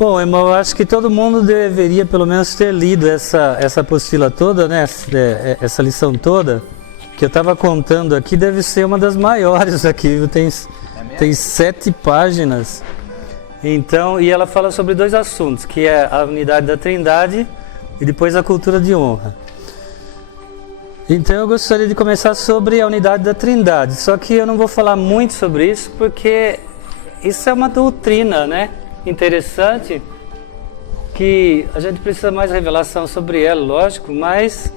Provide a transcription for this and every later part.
Bom, irmão, eu acho que todo mundo deveria pelo menos ter lido essa apostila toda, né? Essa lição toda, que eu estava contando aqui, deve ser uma das maiores aqui, viu? Tem 7 páginas. Então, e ela fala sobre 2 assuntos, que é a unidade da Trindade e depois a cultura de honra. Então eu gostaria de começar sobre a unidade da Trindade, só que eu não vou falar muito sobre isso, porque isso é uma doutrina, né? Interessante, que a gente precisa mais revelação sobre ela, lógico, mas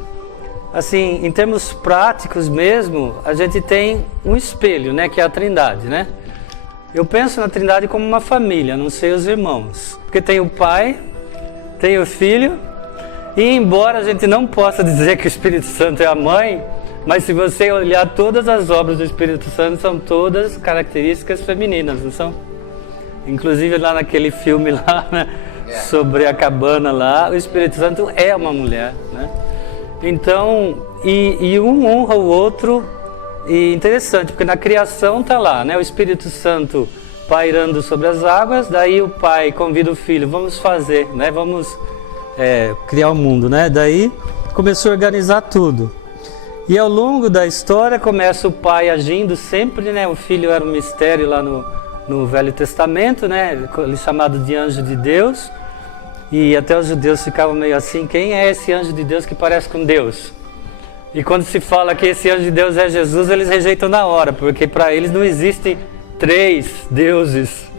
assim, em termos práticos mesmo, a gente tem um espelho, né? Que é a Trindade, né? Eu penso na Trindade como uma família, não sei os irmãos, porque tem o Pai, tem o Filho, e embora a gente não possa dizer que o Espírito Santo é a mãe, mas se você olhar todas as obras do Espírito Santo, são todas características femininas, não são? Inclusive lá naquele filme lá, né, sobre a cabana lá, o Espírito Santo é uma mulher, né? Então, e um honra o outro, e interessante, porque na criação está lá, né, o Espírito Santo pairando sobre as águas, daí o pai convida o filho, vamos fazer, né, vamos criar o mundo, né? Daí começou a organizar tudo. E ao longo da história começa o pai agindo sempre, né? O filho era um mistério lá no Velho Testamento, né? Ele chamado de anjo de Deus. E até os judeus ficavam meio assim, quem é esse anjo de Deus que parece com Deus? E quando se fala que esse anjo de Deus é Jesus, eles rejeitam na hora, porque para eles não existem 3 deuses.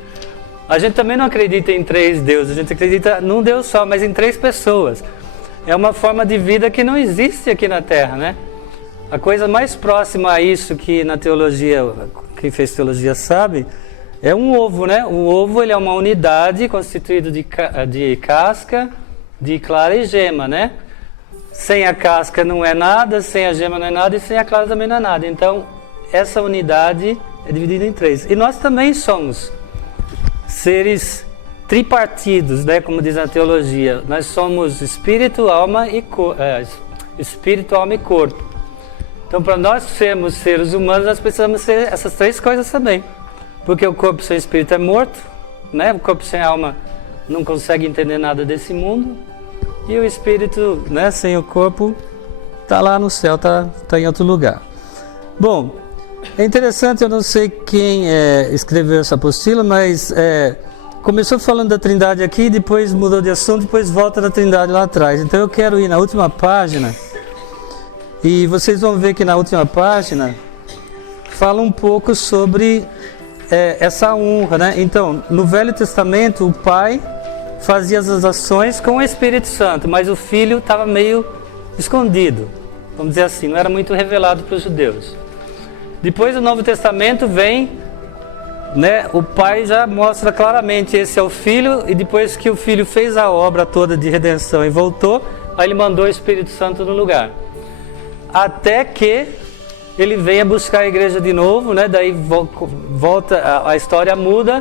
A gente também não acredita em 3 deuses, a gente acredita num Deus só, mas em 3 pessoas. É uma forma de vida que não existe aqui na Terra, né? A coisa mais próxima a isso que na teologia, quem fez teologia sabe, é um ovo, né? O ovo ele é uma unidade constituída de casca, de clara e gema, né? Sem a casca não é nada, sem a gema não é nada e sem a clara também não é nada. Então, essa unidade é dividida em 3. E nós também somos seres tripartidos, né, como diz na teologia. Nós somos espírito, alma e corpo. Então, para nós sermos seres humanos, nós precisamos ser essas 3 coisas também. Porque o corpo sem espírito é morto, né? O corpo sem alma não consegue entender nada desse mundo. E o espírito, né, sem o corpo, está lá no céu, está em outro lugar. Bom, é interessante, eu não sei quem escreveu essa apostila, mas começou falando da Trindade aqui, depois mudou de assunto, depois volta da Trindade lá atrás. Então eu quero ir na última página, e vocês vão ver que na última página fala um pouco sobre essa honra, né? Então, no Velho Testamento, o Pai fazia as ações com o Espírito Santo, mas o Filho estava meio escondido, vamos dizer assim, não era muito revelado para os judeus. Depois do Novo Testamento vem, né, o Pai já mostra claramente, esse é o Filho, e depois que o Filho fez a obra toda de redenção e voltou, aí ele mandou o Espírito Santo no lugar. Até que ele venha buscar a igreja de novo, né, daí volta, a história muda,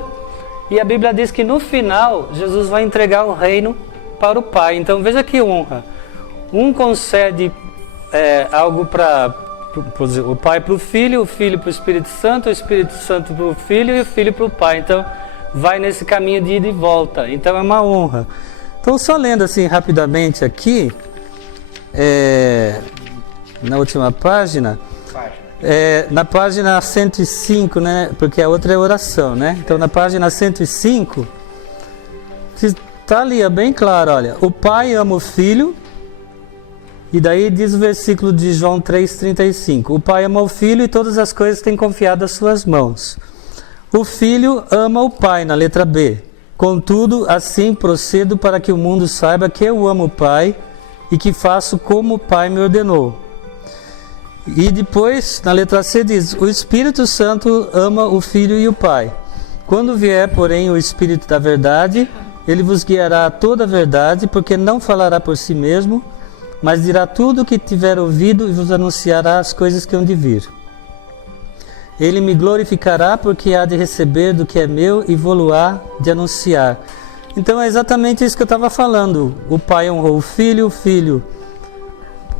e a Bíblia diz que no final, Jesus vai entregar o reino para o Pai. Então veja que honra. Um concede algo para o Pai para o Filho para o Espírito Santo, o Espírito Santo para o Filho e o Filho para o Pai. Então, vai nesse caminho de ida e volta. Então, é uma honra. Então, só lendo assim rapidamente aqui, na última página, na página 105, né? Porque a outra é oração, né? Então, na página 105, está ali, é bem claro, olha, o Pai ama o Filho. E daí diz o versículo de João 3,35. O Pai ama o Filho e todas as coisas têm confiado às suas mãos. O Filho ama o Pai, na letra B. Contudo, assim procedo para que o mundo saiba que eu amo o Pai e que faço como o Pai me ordenou. E depois, na letra C diz, o Espírito Santo ama o Filho e o Pai. Quando vier, porém, o Espírito da verdade, ele vos guiará a toda a verdade, porque não falará por si mesmo, mas dirá tudo o que tiver ouvido e vos anunciará as coisas que hão de vir. Ele me glorificará, porque há de receber do que é meu e vou-lo-á de anunciar. Então é exatamente isso que eu estava falando. O Pai honrou o Filho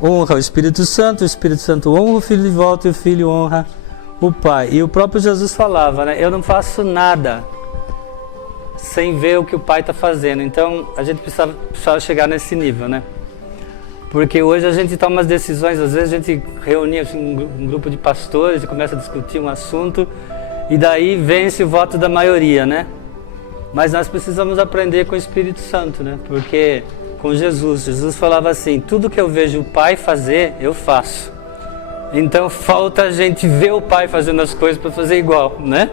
honra o Espírito Santo honra o Filho de volta e o Filho honra o Pai. E o próprio Jesus falava, né? Eu não faço nada sem ver o que o pai está fazendo. Então a gente precisava chegar nesse nível, né? Porque hoje a gente toma umas decisões, às vezes a gente reúne assim, um grupo de pastores e começa a discutir um assunto e daí vence o voto da maioria, né? Mas nós precisamos aprender com o Espírito Santo, né? Porque com Jesus falava assim, tudo que eu vejo o Pai fazer, eu faço. Então falta a gente ver o Pai fazendo as coisas para fazer igual, né?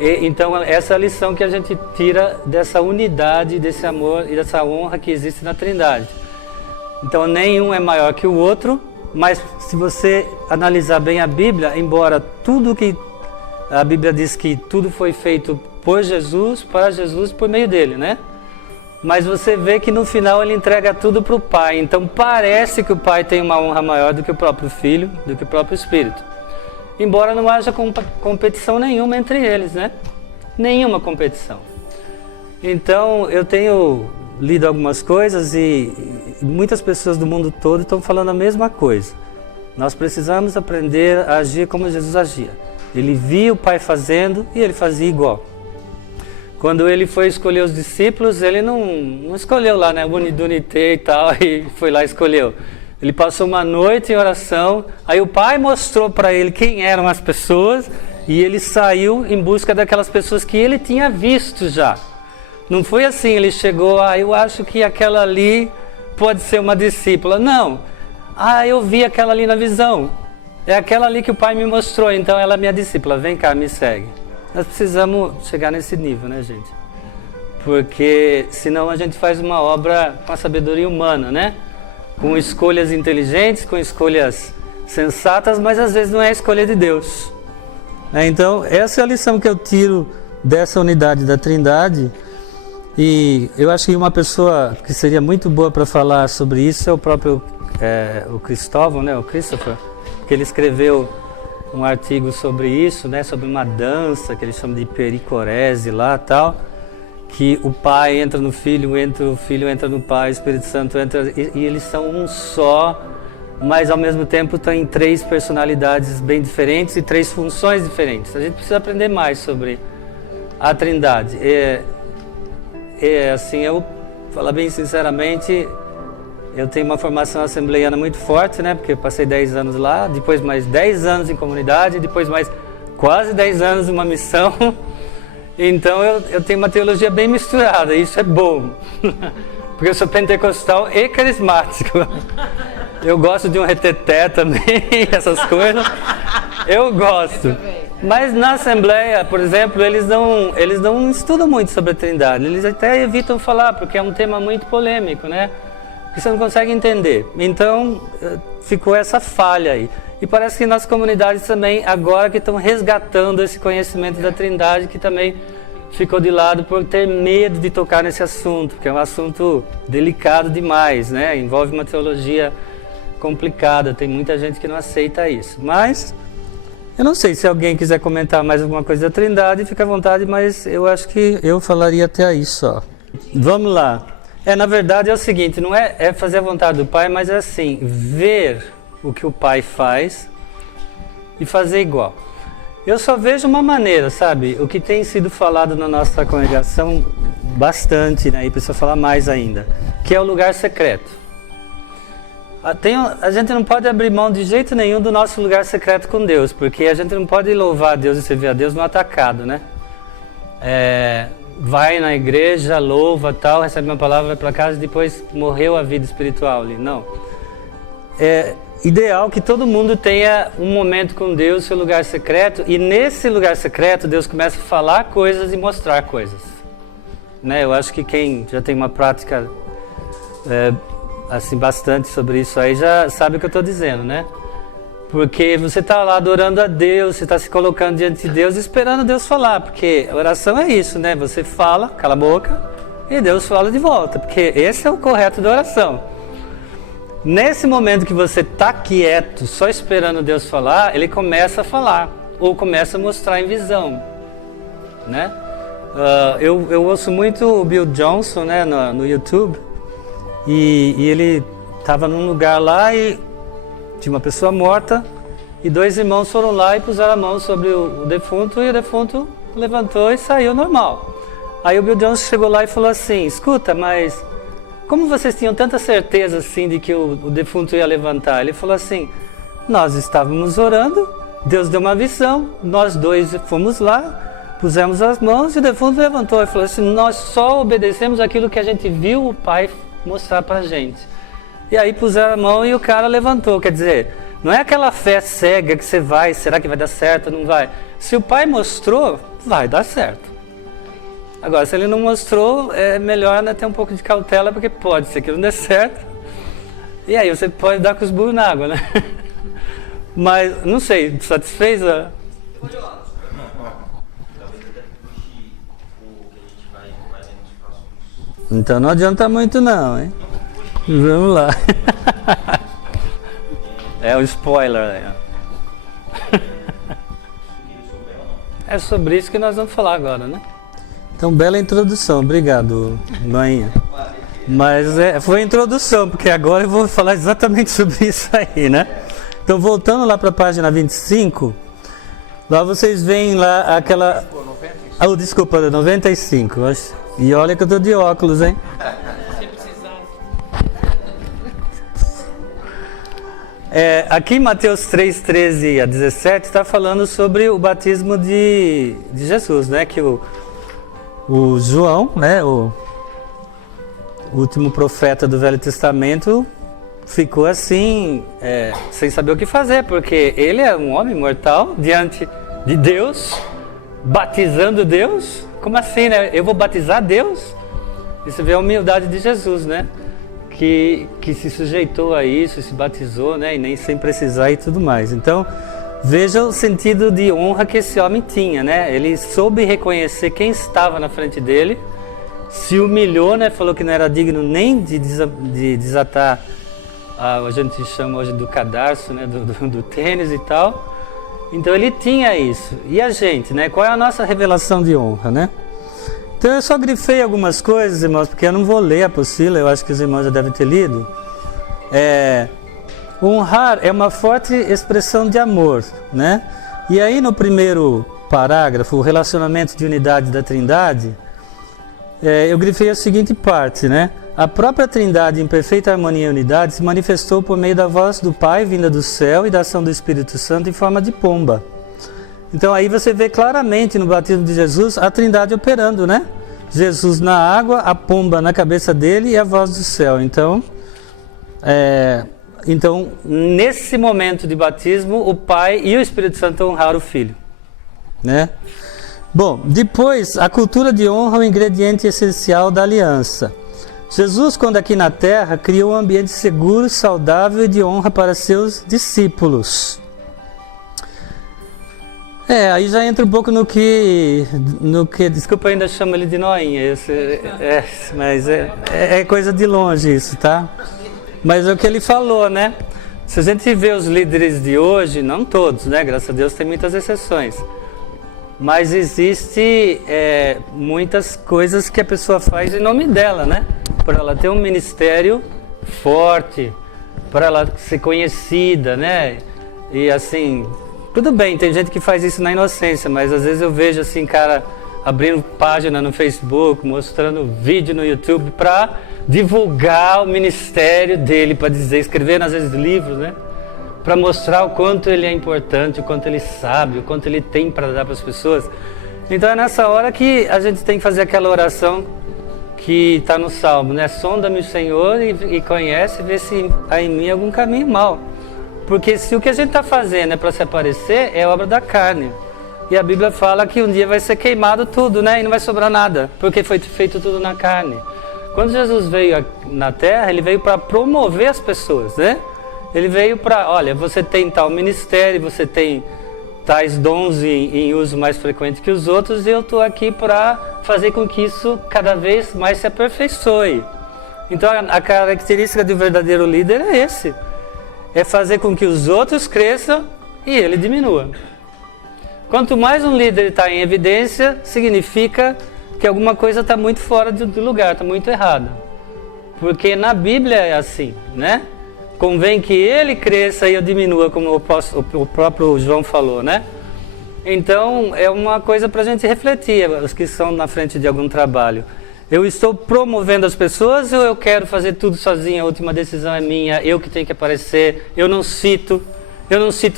Então essa é a lição que a gente tira dessa unidade, desse amor e dessa honra que existe na Trindade. Então nenhum é maior que o outro, mas se você analisar bem a Bíblia, embora tudo que a Bíblia diz que tudo foi feito por Jesus, para Jesus, por meio dele, né? Mas você vê que no final ele entrega tudo para o Pai. Então parece que o Pai tem uma honra maior do que o próprio Filho, do que o próprio Espírito. Embora não haja competição nenhuma entre eles, né? Nenhuma competição. Então eu tenho lido algumas coisas e muitas pessoas do mundo todo estão falando a mesma coisa. Nós precisamos aprender a agir como Jesus agia. Ele via o Pai fazendo e ele fazia igual. Quando ele foi escolher os discípulos, ele não escolheu lá, né, Unidunité e tal, e foi lá e escolheu. Ele passou uma noite em oração, aí o Pai mostrou para ele quem eram as pessoas e ele saiu em busca daquelas pessoas que ele tinha visto já. Não foi assim, ele chegou, eu acho que aquela ali pode ser uma discípula. Não, eu vi aquela ali na visão. É aquela ali que o Pai me mostrou, então ela é minha discípula. Vem cá, me segue. Nós precisamos chegar nesse nível, né, gente? Porque senão a gente faz uma obra com a sabedoria humana, né? Com escolhas inteligentes, com escolhas sensatas, mas às vezes não é a escolha de Deus. Então, essa é a lição que eu tiro dessa unidade da Trindade. E eu acho que uma pessoa que seria muito boa para falar sobre isso é o próprio o Cristóvão, né, o Christopher, que ele escreveu um artigo sobre isso, né, sobre uma dança que eles chamam de pericorese lá tal, que o Pai entra no Filho, o Filho entra no Pai, o Espírito Santo entra, e eles são um só, mas ao mesmo tempo estão em 3 personalidades bem diferentes e 3 funções diferentes. A gente precisa aprender mais sobre a Trindade. Assim, eu falar bem sinceramente, eu tenho uma formação assembleiana muito forte, né? Porque eu passei 10 anos lá, depois mais 10 anos em comunidade, depois mais quase 10 anos em uma missão. Então eu tenho uma teologia bem misturada, e isso é bom. Porque eu sou pentecostal e carismático. Eu gosto de um reteté também, essas coisas. Eu gosto. Mas na Assembleia, por exemplo, eles não estudam muito sobre a Trindade. Eles até evitam falar, porque é um tema muito polêmico, né? Que você não consegue entender. Então, ficou essa falha aí. E parece que nas comunidades também, agora que estão resgatando esse conhecimento da Trindade, que também ficou de lado por ter medo de tocar nesse assunto, porque é um assunto delicado demais, né? Envolve uma teologia complicada, tem muita gente que não aceita isso. Mas eu não sei se alguém quiser comentar mais alguma coisa da Trindade, fica à vontade, mas eu acho que eu falaria até aí só. Vamos lá. Na verdade é o seguinte, não é fazer a vontade do Pai, mas é assim, ver o que o Pai faz e fazer igual. Eu só vejo uma maneira, sabe? O que tem sido falado na nossa congregação bastante, né? E precisa falar mais ainda, que é o lugar secreto. A gente não pode abrir mão de jeito nenhum do nosso lugar secreto com Deus, porque a gente não pode louvar a Deus e servir a Deus no atacado, né? Vai na igreja, louva, tal, recebe uma palavra, vai para casa e depois morreu a vida espiritual ali. Não. É ideal que todo mundo tenha um momento com Deus, seu lugar secreto, e nesse lugar secreto Deus começa a falar coisas e mostrar coisas. Né? Eu acho que quem já tem uma prática assim, bastante sobre isso aí já sabe o que eu estou dizendo, né? Porque você está lá adorando a Deus, você está se colocando diante de Deus esperando Deus falar, porque a oração é isso, né? Você fala, cala a boca, e Deus fala de volta, porque esse é o correto da oração. Nesse momento que você está quieto, só esperando Deus falar, Ele começa a falar, ou começa a mostrar em visão, né? Eu ouço muito o Bill Johnson, né, no YouTube, e ele estava num lugar lá e tinha uma pessoa morta, e 2 irmãos foram lá e puseram a mão sobre o defunto, e o defunto levantou e saiu normal. Aí o Bill Johnson chegou lá e falou assim, escuta, mas como vocês tinham tanta certeza assim de que o defunto ia levantar? Ele falou assim, nós estávamos orando, Deus deu uma visão, nós dois fomos lá, pusemos as mãos e o defunto levantou. Ele falou assim, nós só obedecemos aquilo que a gente viu o Pai mostrar pra gente. E aí puseram a mão e o cara levantou. Quer dizer, não é aquela fé cega que você vai, será que vai dar certo ou não vai? Se o Pai mostrou, vai dar certo. Agora, se ele não mostrou, é melhor, né, ter um pouco de cautela, porque pode ser que não dê certo. E aí você pode dar com os burros na água, né? Mas, não sei, satisfez a... Então não adianta muito não, hein? Vamos lá. É o spoiler, né? É sobre isso que nós vamos falar agora, né? Então, bela introdução, obrigado, Maninha. Mas foi a introdução, porque agora eu vou falar exatamente sobre isso aí, né? Então, voltando lá para a página 25, lá vocês veem lá aquela... Oh, desculpa, 95. E olha que eu tô de óculos, hein? Aqui em Mateus 3, 13 a 17, está falando sobre o batismo de Jesus, né? Que o João, né, o último profeta do Velho Testamento, ficou assim, sem saber o que fazer, porque ele é um homem mortal diante de Deus, batizando Deus. Como assim, né? Eu vou batizar Deus? Isso vê a humildade de Jesus, né? Que se sujeitou a isso, se batizou, né? E nem sem precisar e tudo mais. Então, veja o sentido de honra que esse homem tinha, né? Ele soube reconhecer quem estava na frente dele, se humilhou, né? Falou que não era digno nem de desatar, a gente chama hoje do cadarço, né? Do tênis e tal. Então ele tinha isso. E a gente, né? Qual é a nossa revelação de honra, né? Então eu só grifei algumas coisas, irmãos, porque eu não vou ler a apostila, eu acho que os irmãos já devem ter lido. Honrar é uma forte expressão de amor, né? E aí no primeiro parágrafo, o relacionamento de unidade da Trindade, eu grifei a seguinte parte, né? A própria Trindade em perfeita harmonia e unidade se manifestou por meio da voz do Pai vinda do céu e da ação do Espírito Santo em forma de pomba. Então aí você vê claramente no batismo de Jesus a Trindade operando, né? Jesus na água, a pomba na cabeça dele e a voz do céu. Então, nesse momento de batismo, o Pai e o Espírito Santo honraram o Filho, né? Bom, depois, a cultura de honra é o ingrediente essencial da aliança. Jesus, quando aqui na Terra, criou um ambiente seguro, saudável e de honra para seus discípulos. Aí já entra um pouco no que desculpa, eu ainda chamo ele de Noinha, mas é coisa de longe isso, tá? Mas é o que ele falou, né? Se a gente vê os líderes de hoje, não todos, né? Graças a Deus tem muitas exceções. Mas existe muitas coisas que a pessoa faz em nome dela, né? Para ela ter um ministério forte, para ela ser conhecida, né? E assim, tudo bem, tem gente que faz isso na inocência, mas às vezes eu vejo assim, cara abrindo página no Facebook, mostrando vídeo no YouTube para divulgar o ministério dele, para escrever às vezes livros, né? Para mostrar o quanto ele é importante, o quanto ele sabe, o quanto ele tem para dar para as pessoas. Então é nessa hora que a gente tem que fazer aquela oração que está no Salmo, né? Sonda-me, Senhor, e conhece, vê se há em mim algum caminho mau. Porque se o que a gente está fazendo é para se aparecer, é obra da carne. E a Bíblia fala que um dia vai ser queimado tudo, né? E não vai sobrar nada, porque foi feito tudo na carne. Quando Jesus veio na Terra, ele veio para promover as pessoas, né? Ele veio para, olha, você tem tal ministério, você tem tais dons em uso mais frequente que os outros, e eu estou aqui para fazer com que isso cada vez mais se aperfeiçoe. Então a característica do verdadeiro líder é esse. É fazer com que os outros cresçam e ele diminua. Quanto mais um líder está em evidência, significa que alguma coisa está muito fora do lugar, está muito errada. Porque na Bíblia é assim, né? Convém que ele cresça e eu diminua, como o próprio João falou, né? Então, é uma coisa para a gente refletir, os que estão na frente de algum trabalho. Eu estou promovendo as pessoas ou eu quero fazer tudo sozinho, a última decisão é minha, eu que tenho que aparecer, eu não cito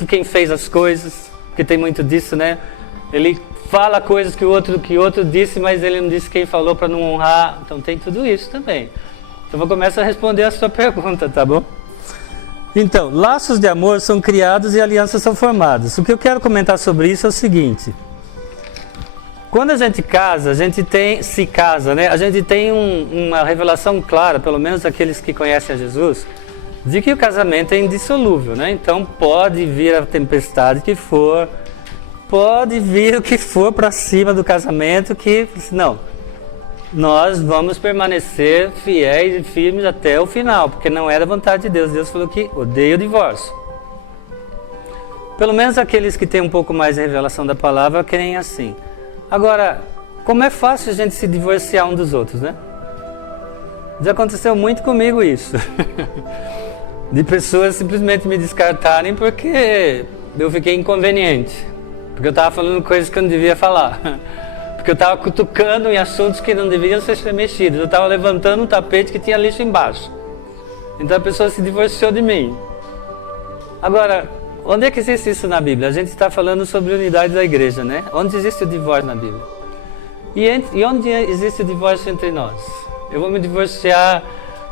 quem fez as coisas, porque tem muito disso, né? Ele fala coisas que o outro disse, mas ele não disse quem falou para não honrar, então tem tudo isso também. Então, vou começar a responder a sua pergunta, tá bom? Então, laços de amor são criados e alianças são formadas. O que eu quero comentar sobre isso é o seguinte. Quando a gente casa, a gente tem uma revelação clara, pelo menos aqueles que conhecem a Jesus, de que o casamento é indissolúvel, né? Então pode vir a tempestade que for, pode vir o que for para cima do casamento, que não, nós vamos permanecer fiéis e firmes até o final, porque não era vontade de Deus. Deus falou que odeia o divórcio. Pelo menos aqueles que têm um pouco mais de revelação da palavra creem assim. Agora, como é fácil a gente se divorciar um dos outros, né? Já aconteceu muito comigo isso. De pessoas simplesmente me descartarem porque eu fiquei inconveniente. Porque eu estava falando coisas que eu não devia falar. Porque eu estava cutucando em assuntos que não deviam ser mexidos. Eu estava levantando um tapete que tinha lixo embaixo. Então a pessoa se divorciou de mim. Agora, onde é que existe isso na Bíblia? A gente está falando sobre a unidade da igreja, né? Onde existe o divórcio na Bíblia? E onde existe o divórcio entre nós? Eu vou me divorciar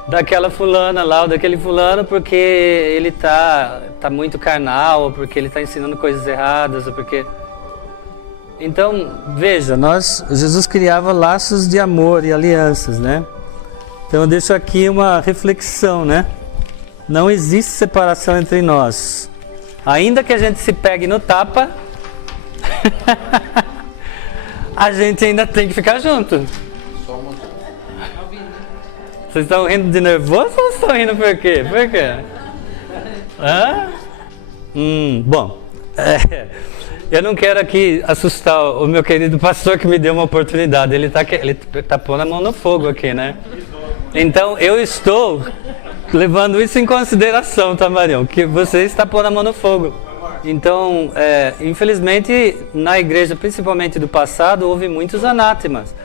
daquela fulana lá, ou daquele fulano, porque ele tá muito carnal, ou porque ele está ensinando coisas erradas, ou porque... Então, veja, Jesus criava laços de amor e alianças, né? Então eu deixo aqui uma reflexão, né? Não existe separação entre nós. Ainda que a gente se pegue no tapa, a gente ainda tem que ficar junto. Vocês estão rindo de nervoso ou estão rindo por quê? Por quê? Hã? Bom, eu não quero aqui assustar o meu querido pastor que me deu uma oportunidade. Ele tá pondo a mão no fogo aqui, né? Então eu estou levando isso em consideração, tá, Marião? Que você está pondo a mão no fogo. Então, infelizmente, na igreja, principalmente do passado, houve muitos anátemas.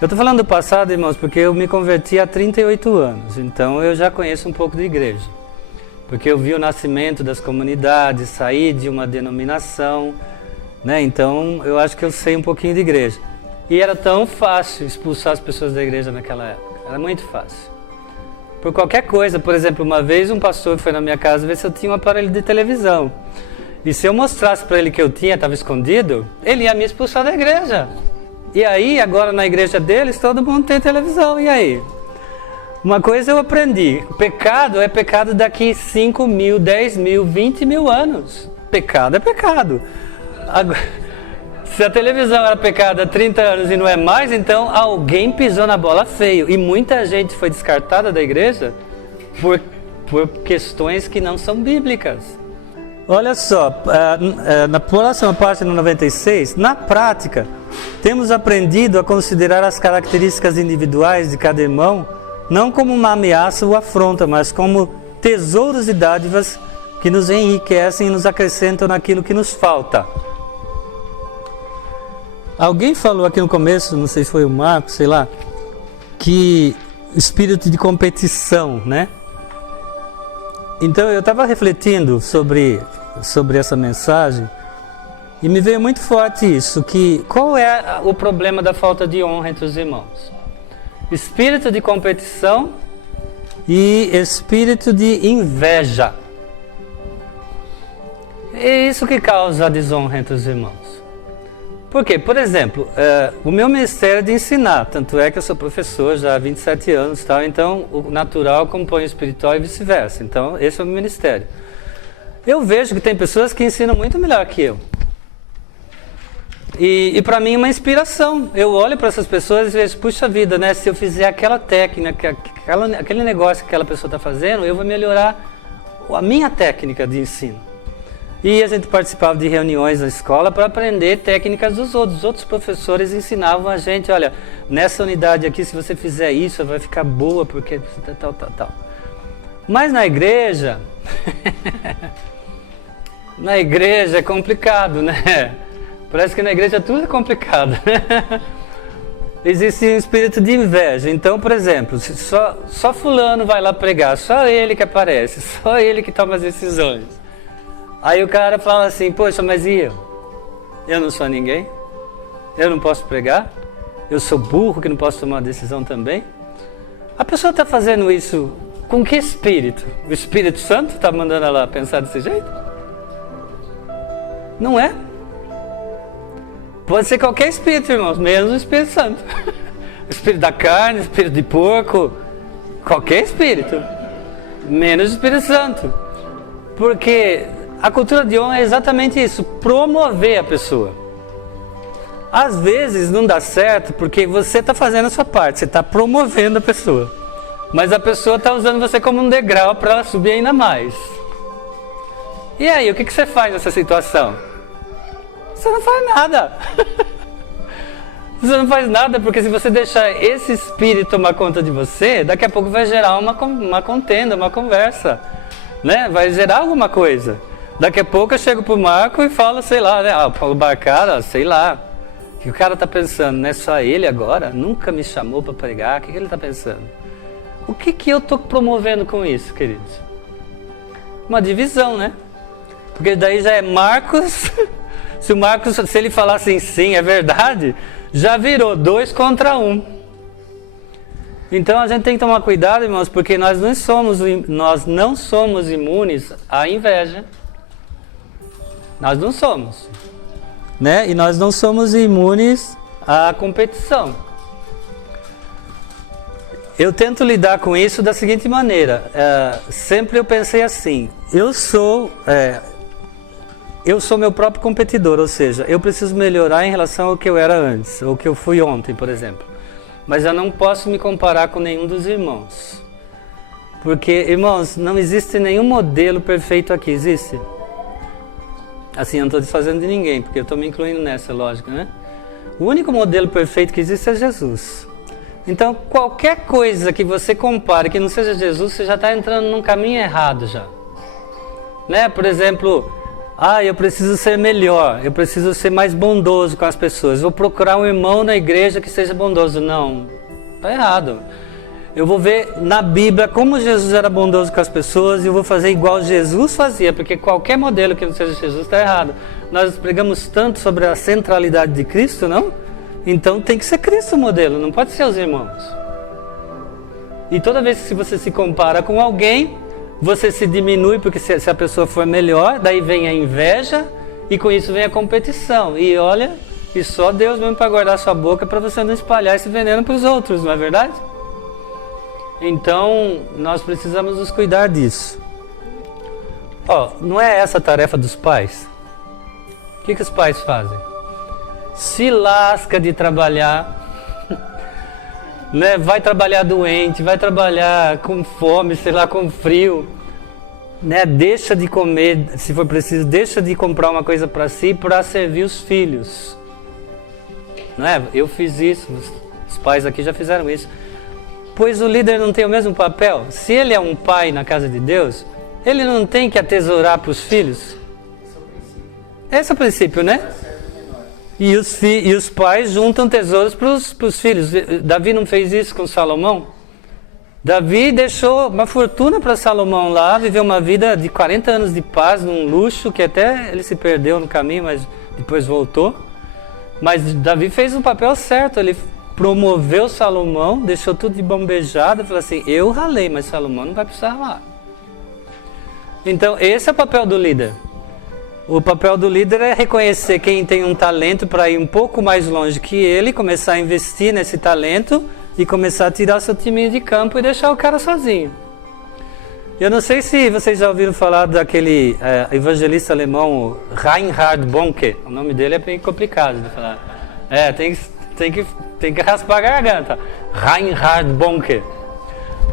Eu estou falando do passado, irmãos, porque eu me converti há 38 anos. Então, eu já conheço um pouco de igreja. Porque eu vi o nascimento das comunidades, saí de uma denominação, né? Então, eu acho que eu sei um pouquinho de igreja. E era tão fácil expulsar as pessoas da igreja naquela época. Era muito fácil. Por qualquer coisa, por exemplo, uma vez um pastor foi na minha casa ver se eu tinha um aparelho de televisão. E se eu mostrasse para ele que eu tinha, estava escondido, ele ia me expulsar da igreja. E aí, agora na igreja deles, todo mundo tem televisão. E aí? Uma coisa eu aprendi. O pecado é pecado daqui 5 mil, 10 mil, 20 mil anos. Pecado é pecado. Agora, se a televisão era pecado há 30 anos e não é mais, então alguém pisou na bola feio. E muita gente foi descartada da igreja por questões que não são bíblicas. Olha só, na próxima página 96, na prática, temos aprendido a considerar as características individuais de cada irmão não como uma ameaça ou afronta, mas como tesouros e dádivas que nos enriquecem e nos acrescentam naquilo que nos falta. Alguém falou aqui no começo, não sei se foi o Marcos, sei lá, que espírito de competição, né? Então eu estava refletindo sobre essa mensagem e me veio muito forte isso, que qual é o problema da falta de honra entre os irmãos? Espírito de competição e espírito de inveja. É isso que causa a desonra entre os irmãos. Por quê? Por exemplo, o meu ministério é de ensinar, tanto é que eu sou professor já há 27 anos, tal, então o natural compõe o espiritual e vice-versa. Então esse é o meu ministério. Eu vejo que tem pessoas que ensinam muito melhor que eu. E para mim é uma inspiração. Eu olho para essas pessoas e vejo, puxa vida, né? Se eu fizer aquela técnica, aquele negócio que aquela pessoa está fazendo, eu vou melhorar a minha técnica de ensino. E a gente participava de reuniões na escola para aprender técnicas dos outros. Os outros professores ensinavam a gente, olha, nessa unidade aqui, se você fizer isso, vai ficar boa, porque tal. Mas na igreja, na igreja é complicado, né? Parece que na igreja tudo é complicado, né? Existe um espírito de inveja. Então, por exemplo, se só fulano vai lá pregar, só ele que aparece, só ele que toma as decisões. Aí o cara fala assim, poxa, mas e eu? Eu não sou ninguém? Eu não posso pregar? Eu sou burro que não posso tomar uma decisão também? A pessoa está fazendo isso com que espírito? O Espírito Santo está mandando ela pensar desse jeito? Não é? Pode ser qualquer espírito, irmãos, menos o Espírito Santo. O espírito da carne, o espírito de porco, qualquer espírito, menos o Espírito Santo. Porque a cultura de honra é exatamente isso, promover a pessoa. Às vezes não dá certo porque você está fazendo a sua parte, você está promovendo a pessoa. Mas a pessoa está usando você como um degrau para ela subir ainda mais. E aí, o que você faz nessa situação? Você não faz nada. Você não faz nada porque se você deixar esse espírito tomar conta de você, daqui a pouco vai gerar uma contenda, uma conversa, né? Vai gerar alguma coisa. Daqui a pouco eu chego pro Marco e falo, sei lá, né? O Paulo Barcara, sei lá. O que o cara tá pensando, né? Só ele agora? Nunca me chamou para pregar. O que ele tá pensando? O que eu tô promovendo com isso, queridos? Uma divisão, né? Porque daí já é Marcos. Se o Marcos, se ele falar assim, sim, é verdade, já virou 2 contra 1. Então a gente tem que tomar cuidado, irmãos, porque nós não somos imunes à inveja. Nós não somos. Né? E nós não somos imunes à competição. Eu tento lidar com isso da seguinte maneira. Sempre eu pensei assim, eu sou meu próprio competidor, ou seja, eu preciso melhorar em relação ao que eu era antes, ou que eu fui ontem, por exemplo. Mas eu não posso me comparar com nenhum dos irmãos. Porque, irmãos, não existe nenhum modelo perfeito aqui, existe? Assim, eu não estou desfazendo de ninguém, porque eu estou me incluindo nessa, lógico, né? O único modelo perfeito que existe é Jesus. Então, qualquer coisa que você compare que não seja Jesus, você já está entrando num caminho errado já. Né? Por exemplo, eu preciso ser melhor, eu preciso ser mais bondoso com as pessoas, vou procurar um irmão na igreja que seja bondoso. Não, está errado. Eu vou ver na Bíblia como Jesus era bondoso com as pessoas e eu vou fazer igual Jesus fazia, porque qualquer modelo que não seja Jesus está errado. Nós pregamos tanto sobre a centralidade de Cristo, não? Então tem que ser Cristo o modelo, não pode ser os irmãos. E toda vez que você se compara com alguém, você se diminui, porque se a pessoa for melhor, daí vem a inveja e com isso vem a competição. E olha, e só Deus mesmo para guardar sua boca para você não espalhar esse veneno para os outros, não é verdade? Então, nós precisamos nos cuidar disso. Não é essa a tarefa dos pais? O que os pais fazem? Se lasca de trabalhar, né? Vai trabalhar doente, vai trabalhar com fome, sei lá, com frio, né? Deixa de comer, se for preciso, deixa de comprar uma coisa para si, para servir os filhos. Não é? Eu fiz isso, os pais aqui já fizeram isso. Pois o líder não tem o mesmo papel. Se ele é um pai na casa de Deus, ele não tem que atesourar para os filhos? Esse é o princípio, né? E os pais juntam tesouros para os filhos. Davi não fez isso com Salomão? Davi deixou uma fortuna para Salomão lá, viveu uma vida de 40 anos de paz, num luxo, que até ele se perdeu no caminho, mas depois voltou. Mas Davi fez um papel certo, ele promoveu Salomão, deixou tudo de bombejada, falou assim, eu ralei, mas Salomão não vai precisar ralar. Então, esse é o papel do líder. O papel do líder é reconhecer quem tem um talento para ir um pouco mais longe que ele, começar a investir nesse talento e começar a tirar seu timinho de campo e deixar o cara sozinho. Eu não sei se vocês já ouviram falar daquele evangelista alemão, Reinhard Bonke. O nome dele é bem complicado de falar. Tem que raspar a garganta. Reinhard Bonke.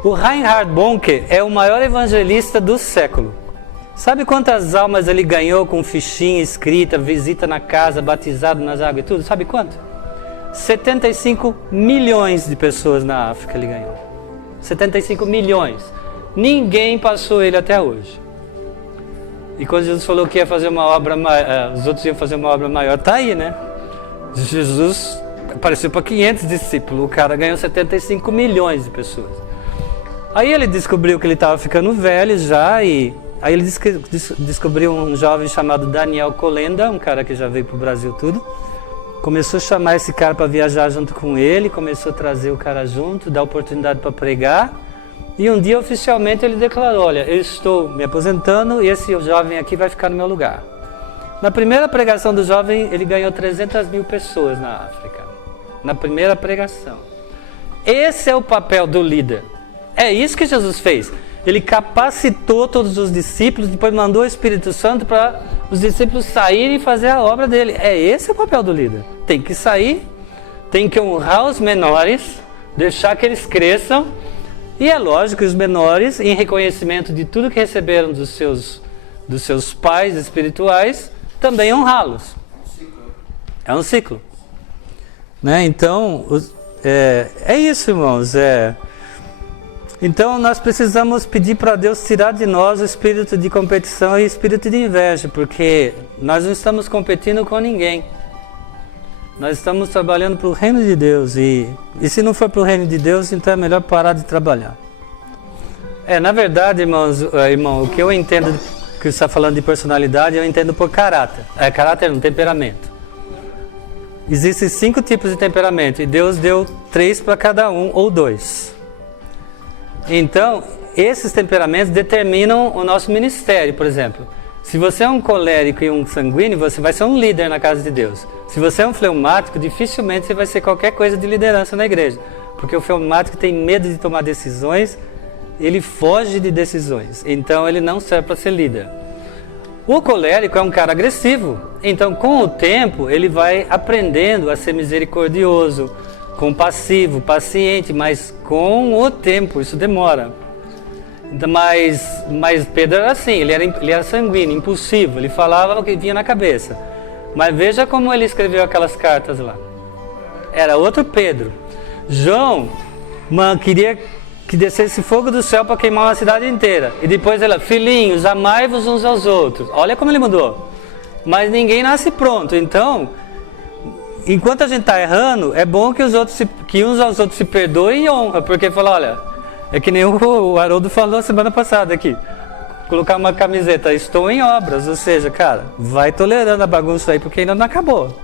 O Reinhard Bonke é o maior evangelista do século. Sabe quantas almas ele ganhou com fichinha escrita, visita na casa, batizado nas águas e tudo? Sabe quanto? 75 milhões de pessoas na África ele ganhou. 75 milhões. Ninguém passou ele até hoje. E quando Jesus falou que ia fazer uma obra, os outros iam fazer uma obra maior, tá aí, né? Jesus apareceu para 500 discípulos, o cara ganhou 75 milhões de pessoas. Aí ele descobriu que ele estava ficando velho já, e aí ele descobriu um jovem chamado Daniel Kolenda, um cara que já veio para o Brasil tudo. Começou a chamar esse cara para viajar junto com ele, começou a trazer o cara junto, dar oportunidade para pregar. E um dia, oficialmente, ele declarou, olha, eu estou me aposentando e esse jovem aqui vai ficar no meu lugar. Na primeira pregação do jovem, ele ganhou 300 mil pessoas na África. Na primeira pregação. Esse é o papel do líder. É isso que Jesus fez. Ele capacitou todos os discípulos, depois mandou o Espírito Santo para os discípulos saírem e fazer a obra dele. É esse o papel do líder. Tem que sair, tem que honrar os menores, deixar que eles cresçam. E é lógico que os menores, em reconhecimento de tudo que receberam dos seus pais espirituais, também honrá-los. É um ciclo. Né? Então, é isso, irmãos. Então, nós precisamos pedir para Deus tirar de nós o espírito de competição e o espírito de inveja, porque nós não estamos competindo com ninguém. Nós estamos trabalhando para o reino de Deus e se não for para o reino de Deus, então é melhor parar de trabalhar. Na verdade, irmão, o que eu entendo que você está falando de personalidade, eu entendo por caráter. Caráter não, temperamento. Existem 5 tipos de temperamento e Deus deu 3 para cada um ou 2. Então, esses temperamentos determinam o nosso ministério, por exemplo. Se você é um colérico e um sanguíneo, você vai ser um líder na casa de Deus. Se você é um fleumático, dificilmente você vai ser qualquer coisa de liderança na igreja. Porque o fleumático tem medo de tomar decisões, ele foge de decisões. Então ele não serve para ser líder. O colérico é um cara agressivo. Então com o tempo ele vai aprendendo a ser misericordioso, compassivo, paciente, mas com o tempo, isso demora. Mas Pedro era assim, ele era sanguíneo, impulsivo, ele falava o que vinha na cabeça. Mas veja como ele escreveu aquelas cartas lá. Era outro Pedro. João queria que descesse fogo do céu para queimar uma cidade inteira. E depois ela, filhinhos, amai-vos uns aos outros. Olha como ele mudou. Mas ninguém nasce pronto, então, enquanto a gente está errando, é bom que uns aos outros se perdoem e honram, porque fala, olha, é que nem o Haroldo falou semana passada aqui, colocar uma camiseta, estou em obras, ou seja, cara, vai tolerando a bagunça aí, porque ainda não acabou,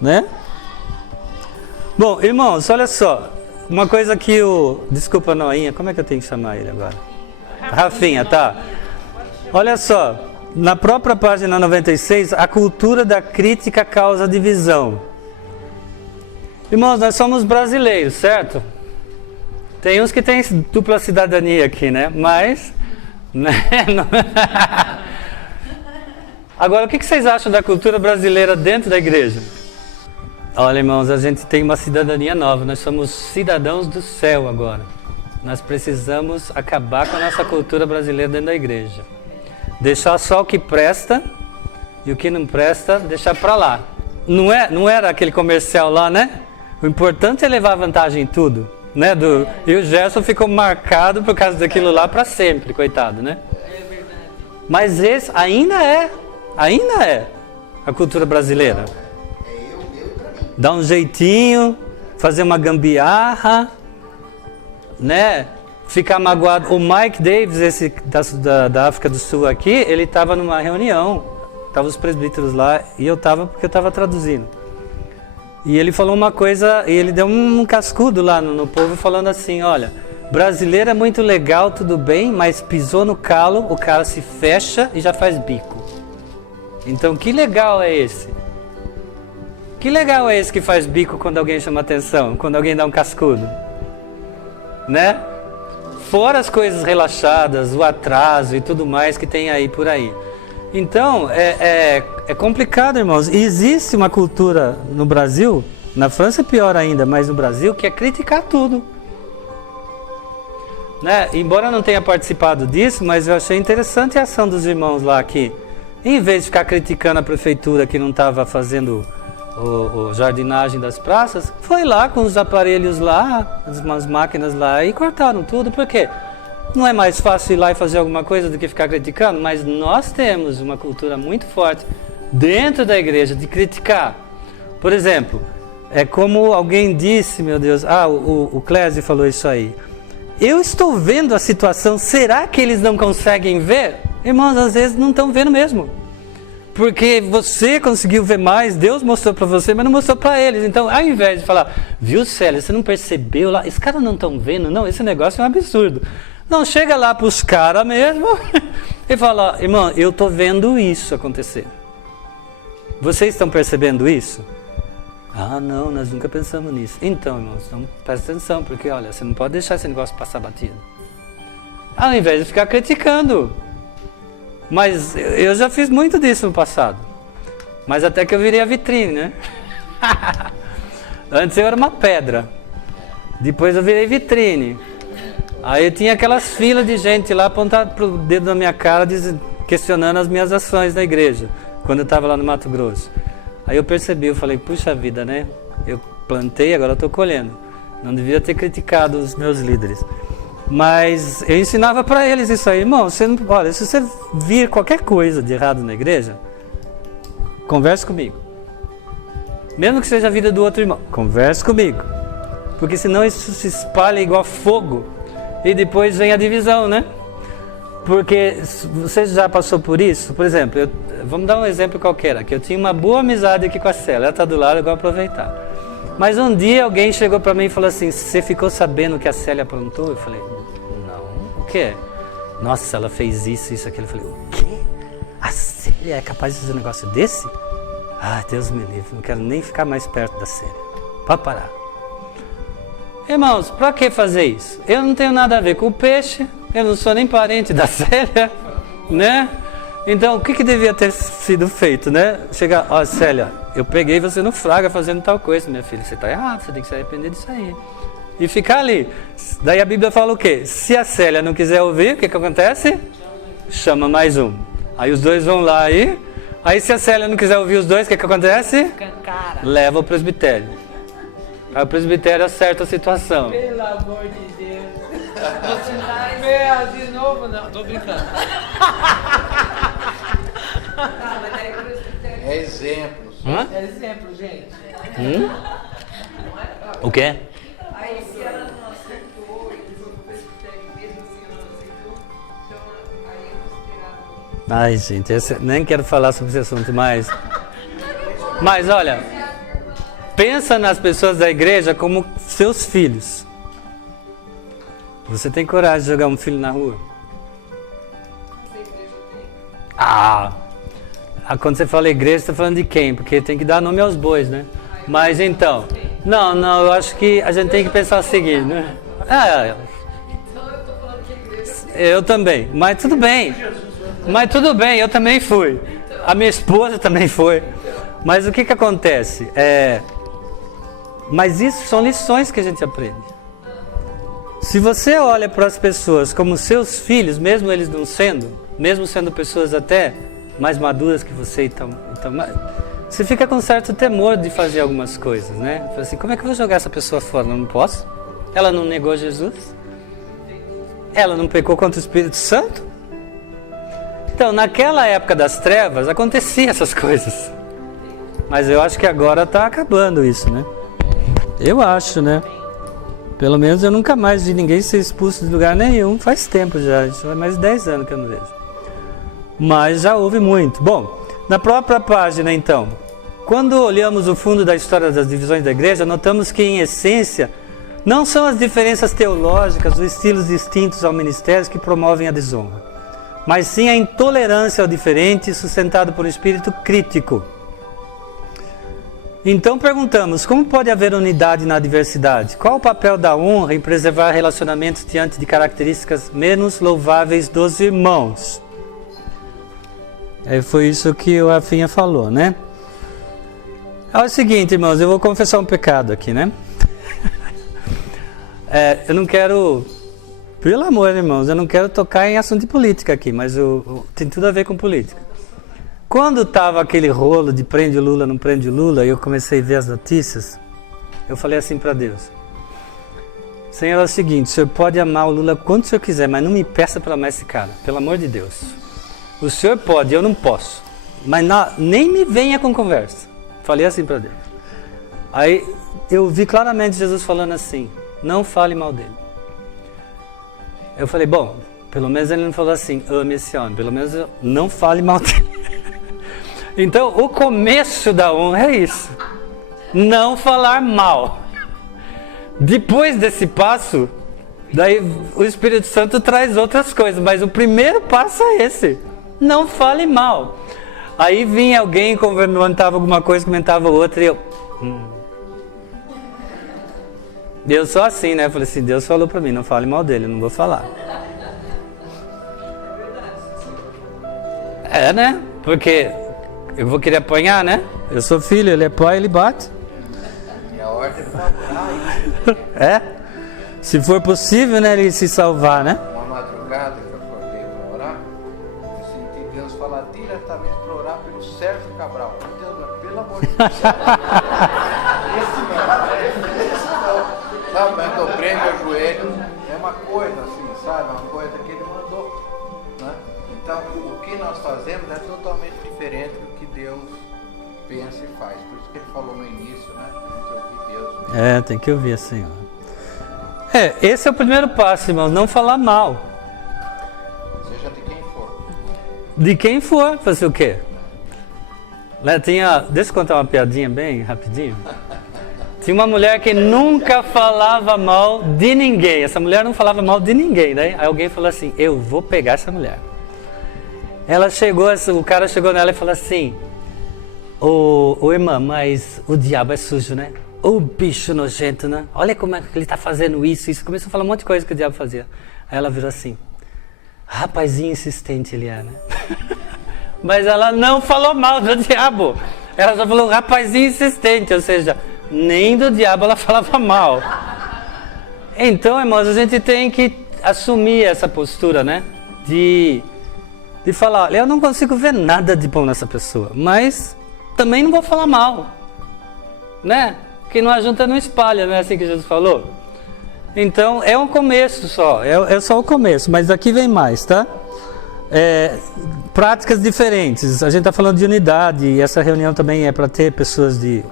né? Bom, irmãos, olha só, uma coisa que desculpa, Noinha, como é que eu tenho que chamar ele agora? Rafinha, tá? Olha só, na própria página 96, a cultura da crítica causa divisão. Irmãos, nós somos brasileiros, certo? Tem uns que têm dupla cidadania aqui, né? Mas... Né? Agora, o que vocês acham da cultura brasileira dentro da igreja? Olha, irmãos, a gente tem uma cidadania nova. Nós somos cidadãos do céu agora. Nós precisamos acabar com a nossa cultura brasileira dentro da igreja. Deixar só o que presta e o que não presta, deixar para lá. Não era aquele comercial lá, né? O importante é levar vantagem em tudo, né? E o Gerson ficou marcado por causa daquilo lá para sempre, coitado, né? É verdade. Mas esse ainda é a cultura brasileira. Dar um jeitinho, fazer uma gambiarra, né? Ficar magoado. O Mike Davis, esse da África do Sul aqui, ele estava numa reunião, estavam os presbíteros lá, e eu estava porque eu estava traduzindo. E ele falou uma coisa, e ele deu um cascudo lá no povo, falando assim, olha, brasileiro é muito legal, tudo bem, mas pisou no calo, o cara se fecha e já faz bico. Então, que legal é esse? Que legal é esse que faz bico quando alguém chama atenção, quando alguém dá um cascudo? Né? Fora as coisas relaxadas, o atraso e tudo mais que tem aí por aí. Então, é complicado, irmãos. E existe uma cultura no Brasil, na França é pior ainda, mas no Brasil, que é criticar tudo. Né? Embora eu não tenha participado disso, mas eu achei interessante a ação dos irmãos lá que, em vez de ficar criticando a prefeitura que não estava fazendo o jardinagem das praças, foi lá com os aparelhos lá, umas máquinas lá e cortaram tudo. Por quê? Não é mais fácil ir lá e fazer alguma coisa do que ficar criticando? Mas nós temos uma cultura muito forte dentro da igreja de criticar. Por exemplo, é como alguém disse, meu Deus, o Clésio falou isso aí. Eu estou vendo a situação, será que eles não conseguem ver? Irmãos, às vezes não estão vendo mesmo. Porque você conseguiu ver mais, Deus mostrou para você, mas não mostrou para eles. Então, ao invés de falar, viu, Célia, você não percebeu lá? Esses caras não estão vendo, não, esse negócio é um absurdo. Não, chega lá para os caras mesmo e fala, irmão, eu estou vendo isso acontecer. Vocês estão percebendo isso? Ah, não, nós nunca pensamos nisso. Então, irmãos, então, presta atenção, porque olha, você não pode deixar esse negócio passar batido. Ao invés de ficar criticando. Mas eu já fiz muito disso no passado. Mas até que eu virei a vitrine, né? Antes eu era uma pedra. Depois eu virei vitrine. Aí eu tinha aquelas filas de gente lá apontando pro dedo na minha cara, questionando as minhas ações na igreja, quando eu estava lá no Mato Grosso. Aí eu percebi, eu falei, puxa vida, né? Eu plantei, agora eu estou colhendo. Não devia ter criticado os meus líderes. Mas eu ensinava para eles isso aí. Irmão, olha, se você vir qualquer coisa de errado na igreja, converse comigo. Mesmo que seja a vida do outro irmão, converse comigo. Porque senão isso se espalha igual fogo. E depois vem a divisão, né? Porque você já passou por isso? Por exemplo, vamos dar um exemplo qualquer, que eu tinha uma boa amizade aqui com a Célia, ela está do lado, eu vou aproveitar. Mas um dia alguém chegou para mim e falou assim, você ficou sabendo que a Célia aprontou? Eu falei, não, o quê? Nossa, ela fez isso, aquilo. Eu falei, o quê? A Célia é capaz de fazer um negócio desse? Ah, Deus me livre, não quero nem ficar mais perto da Célia. Pode parar. Irmãos, para que fazer isso? Eu não tenho nada a ver com o peixe, eu não sou nem parente da Célia, né? Então, o que devia ter sido feito, né? Chegar, ó, Célia, eu peguei você no flagra fazendo tal coisa, minha filha, você está errado, você tem que se arrepender disso aí. E ficar ali. Daí a Bíblia fala o quê? Se a Célia não quiser ouvir, o que acontece? Chama mais um. Aí os dois vão lá aí se a Célia não quiser ouvir os dois, o que acontece? Leva ao presbitério. Aí o presbitério acerta a situação. Pelo amor de Deus. Você vai de novo? Não, tô brincando. É exemplos. É exemplo, gente. O quê? Aí se ela não aceitou, eles vão pro presbitério mesmo assim, ela não aceitou, então aí é considerado. Ai, gente, nem quero falar sobre esse assunto mais. Mas olha, pensa nas pessoas da igreja como seus filhos. Você tem coragem de jogar um filho na rua? Quando você fala igreja, você está falando de quem? Porque tem que dar nome aos bois, né? Mas então, não, eu acho que a gente tem que pensar o seguinte, né? Então eu tô falando que a igreja. Eu também, mas tudo bem. Eu também fui. A minha esposa também foi. Mas o que acontece? Mas isso são lições que a gente aprende. Se você olha para as pessoas como seus filhos, mesmo eles não sendo, mesmo sendo pessoas até mais maduras que você, então você fica com certo temor de fazer algumas coisas, né? Fala assim, como é que eu vou jogar essa pessoa fora? Não posso? Ela não negou Jesus? Ela não pecou contra o Espírito Santo? Então, naquela época das trevas, acontecia essas coisas. Mas eu acho que agora está acabando isso, né? Eu acho, né? Pelo menos eu nunca mais vi ninguém ser expulso de lugar nenhum. Faz tempo já, isso faz mais de 10 anos que eu não vejo. Mas já houve muito. Bom, na própria página então, quando olhamos o fundo da história das divisões da igreja, notamos que em essência, não são as diferenças teológicas ou estilos distintos ao ministério que promovem a desonra, mas sim a intolerância ao diferente sustentado por um espírito crítico. Então perguntamos, como pode haver unidade na diversidade? Qual o papel da honra em preservar relacionamentos diante de características menos louváveis dos irmãos? Foi isso que o Rafinha falou, né? É o seguinte, irmãos, eu vou confessar um pecado aqui, né? Eu não quero, pelo amor, irmãos, eu não quero tocar em assunto de política aqui, mas tem tudo a ver com política. Quando estava aquele rolo de prende o Lula, não prende o Lula, e eu comecei a ver as notícias, eu falei assim para Deus, Senhor, é o seguinte, o senhor pode amar o Lula quanto o senhor quiser, mas não me peça para amar esse cara, pelo amor de Deus. O senhor pode, eu não posso. Mas nem me venha com conversa. Falei assim para Deus. Aí eu vi claramente Jesus falando assim, não fale mal dele. Eu falei, bom, pelo menos ele não falou assim, ame esse homem, pelo menos não fale mal dele. Então o começo da honra é isso, não falar mal. Depois desse passo, daí o Espírito Santo traz outras coisas, mas o primeiro passo é esse, não fale mal. Aí vinha alguém, comentava alguma coisa, comentava outra, e eu sou assim, né? Eu falei assim, Deus falou pra mim, não fale mal dele, eu não vou falar. É, né? Porque eu vou querer apanhar, né? Eu sou filho, ele é pai, ele bate. Minha ordem é favorável. É? Se for possível, né, ele se salvar, né? Uma madrugada que eu acordei para orar, eu senti Deus falar diretamente para orar pelo Sérgio Cabral. Meu Deus, pelo amor de Deus. Esse não. Sabe, mas dobrei meu joelho, é uma coisa assim, sabe? Uma coisa que ele mandou, né? Então, o que nós fazemos é totalmente diferente do que Deus pensa e faz. Por isso que ele falou no início, né? A gente ouvir Deus. É, tem que ouvir, Senhor. Esse é o primeiro passo, irmãos, não falar mal. Seja de quem for. De quem for, fazer o quê? Deixa eu contar uma piadinha bem rapidinho. Tinha uma mulher que nunca falava mal de ninguém. Essa mulher não falava mal de ninguém, né? Aí alguém falou assim, eu vou pegar essa mulher. O cara chegou nela e falou assim, ô irmã, mas o diabo é sujo, né? Ô bicho nojento, né? Olha como é que ele tá fazendo isso. Começou a falar um monte de coisa que o diabo fazia. Aí ela virou assim, rapazinho insistente ele é, né? Mas ela não falou mal do diabo. Ela só falou rapazinho insistente, ou seja, nem do diabo ela falava mal. Então, irmãos, a gente tem que assumir essa postura, né? De falar, olha, eu não consigo ver nada de bom nessa pessoa, mas também não vou falar mal, né? Quem não ajunta não espalha, não é assim que Jesus falou? Então, é um começo só, é só o começo, mas daqui vem mais, tá? Práticas diferentes, a gente está falando de unidade, e essa reunião também é para ter pessoas de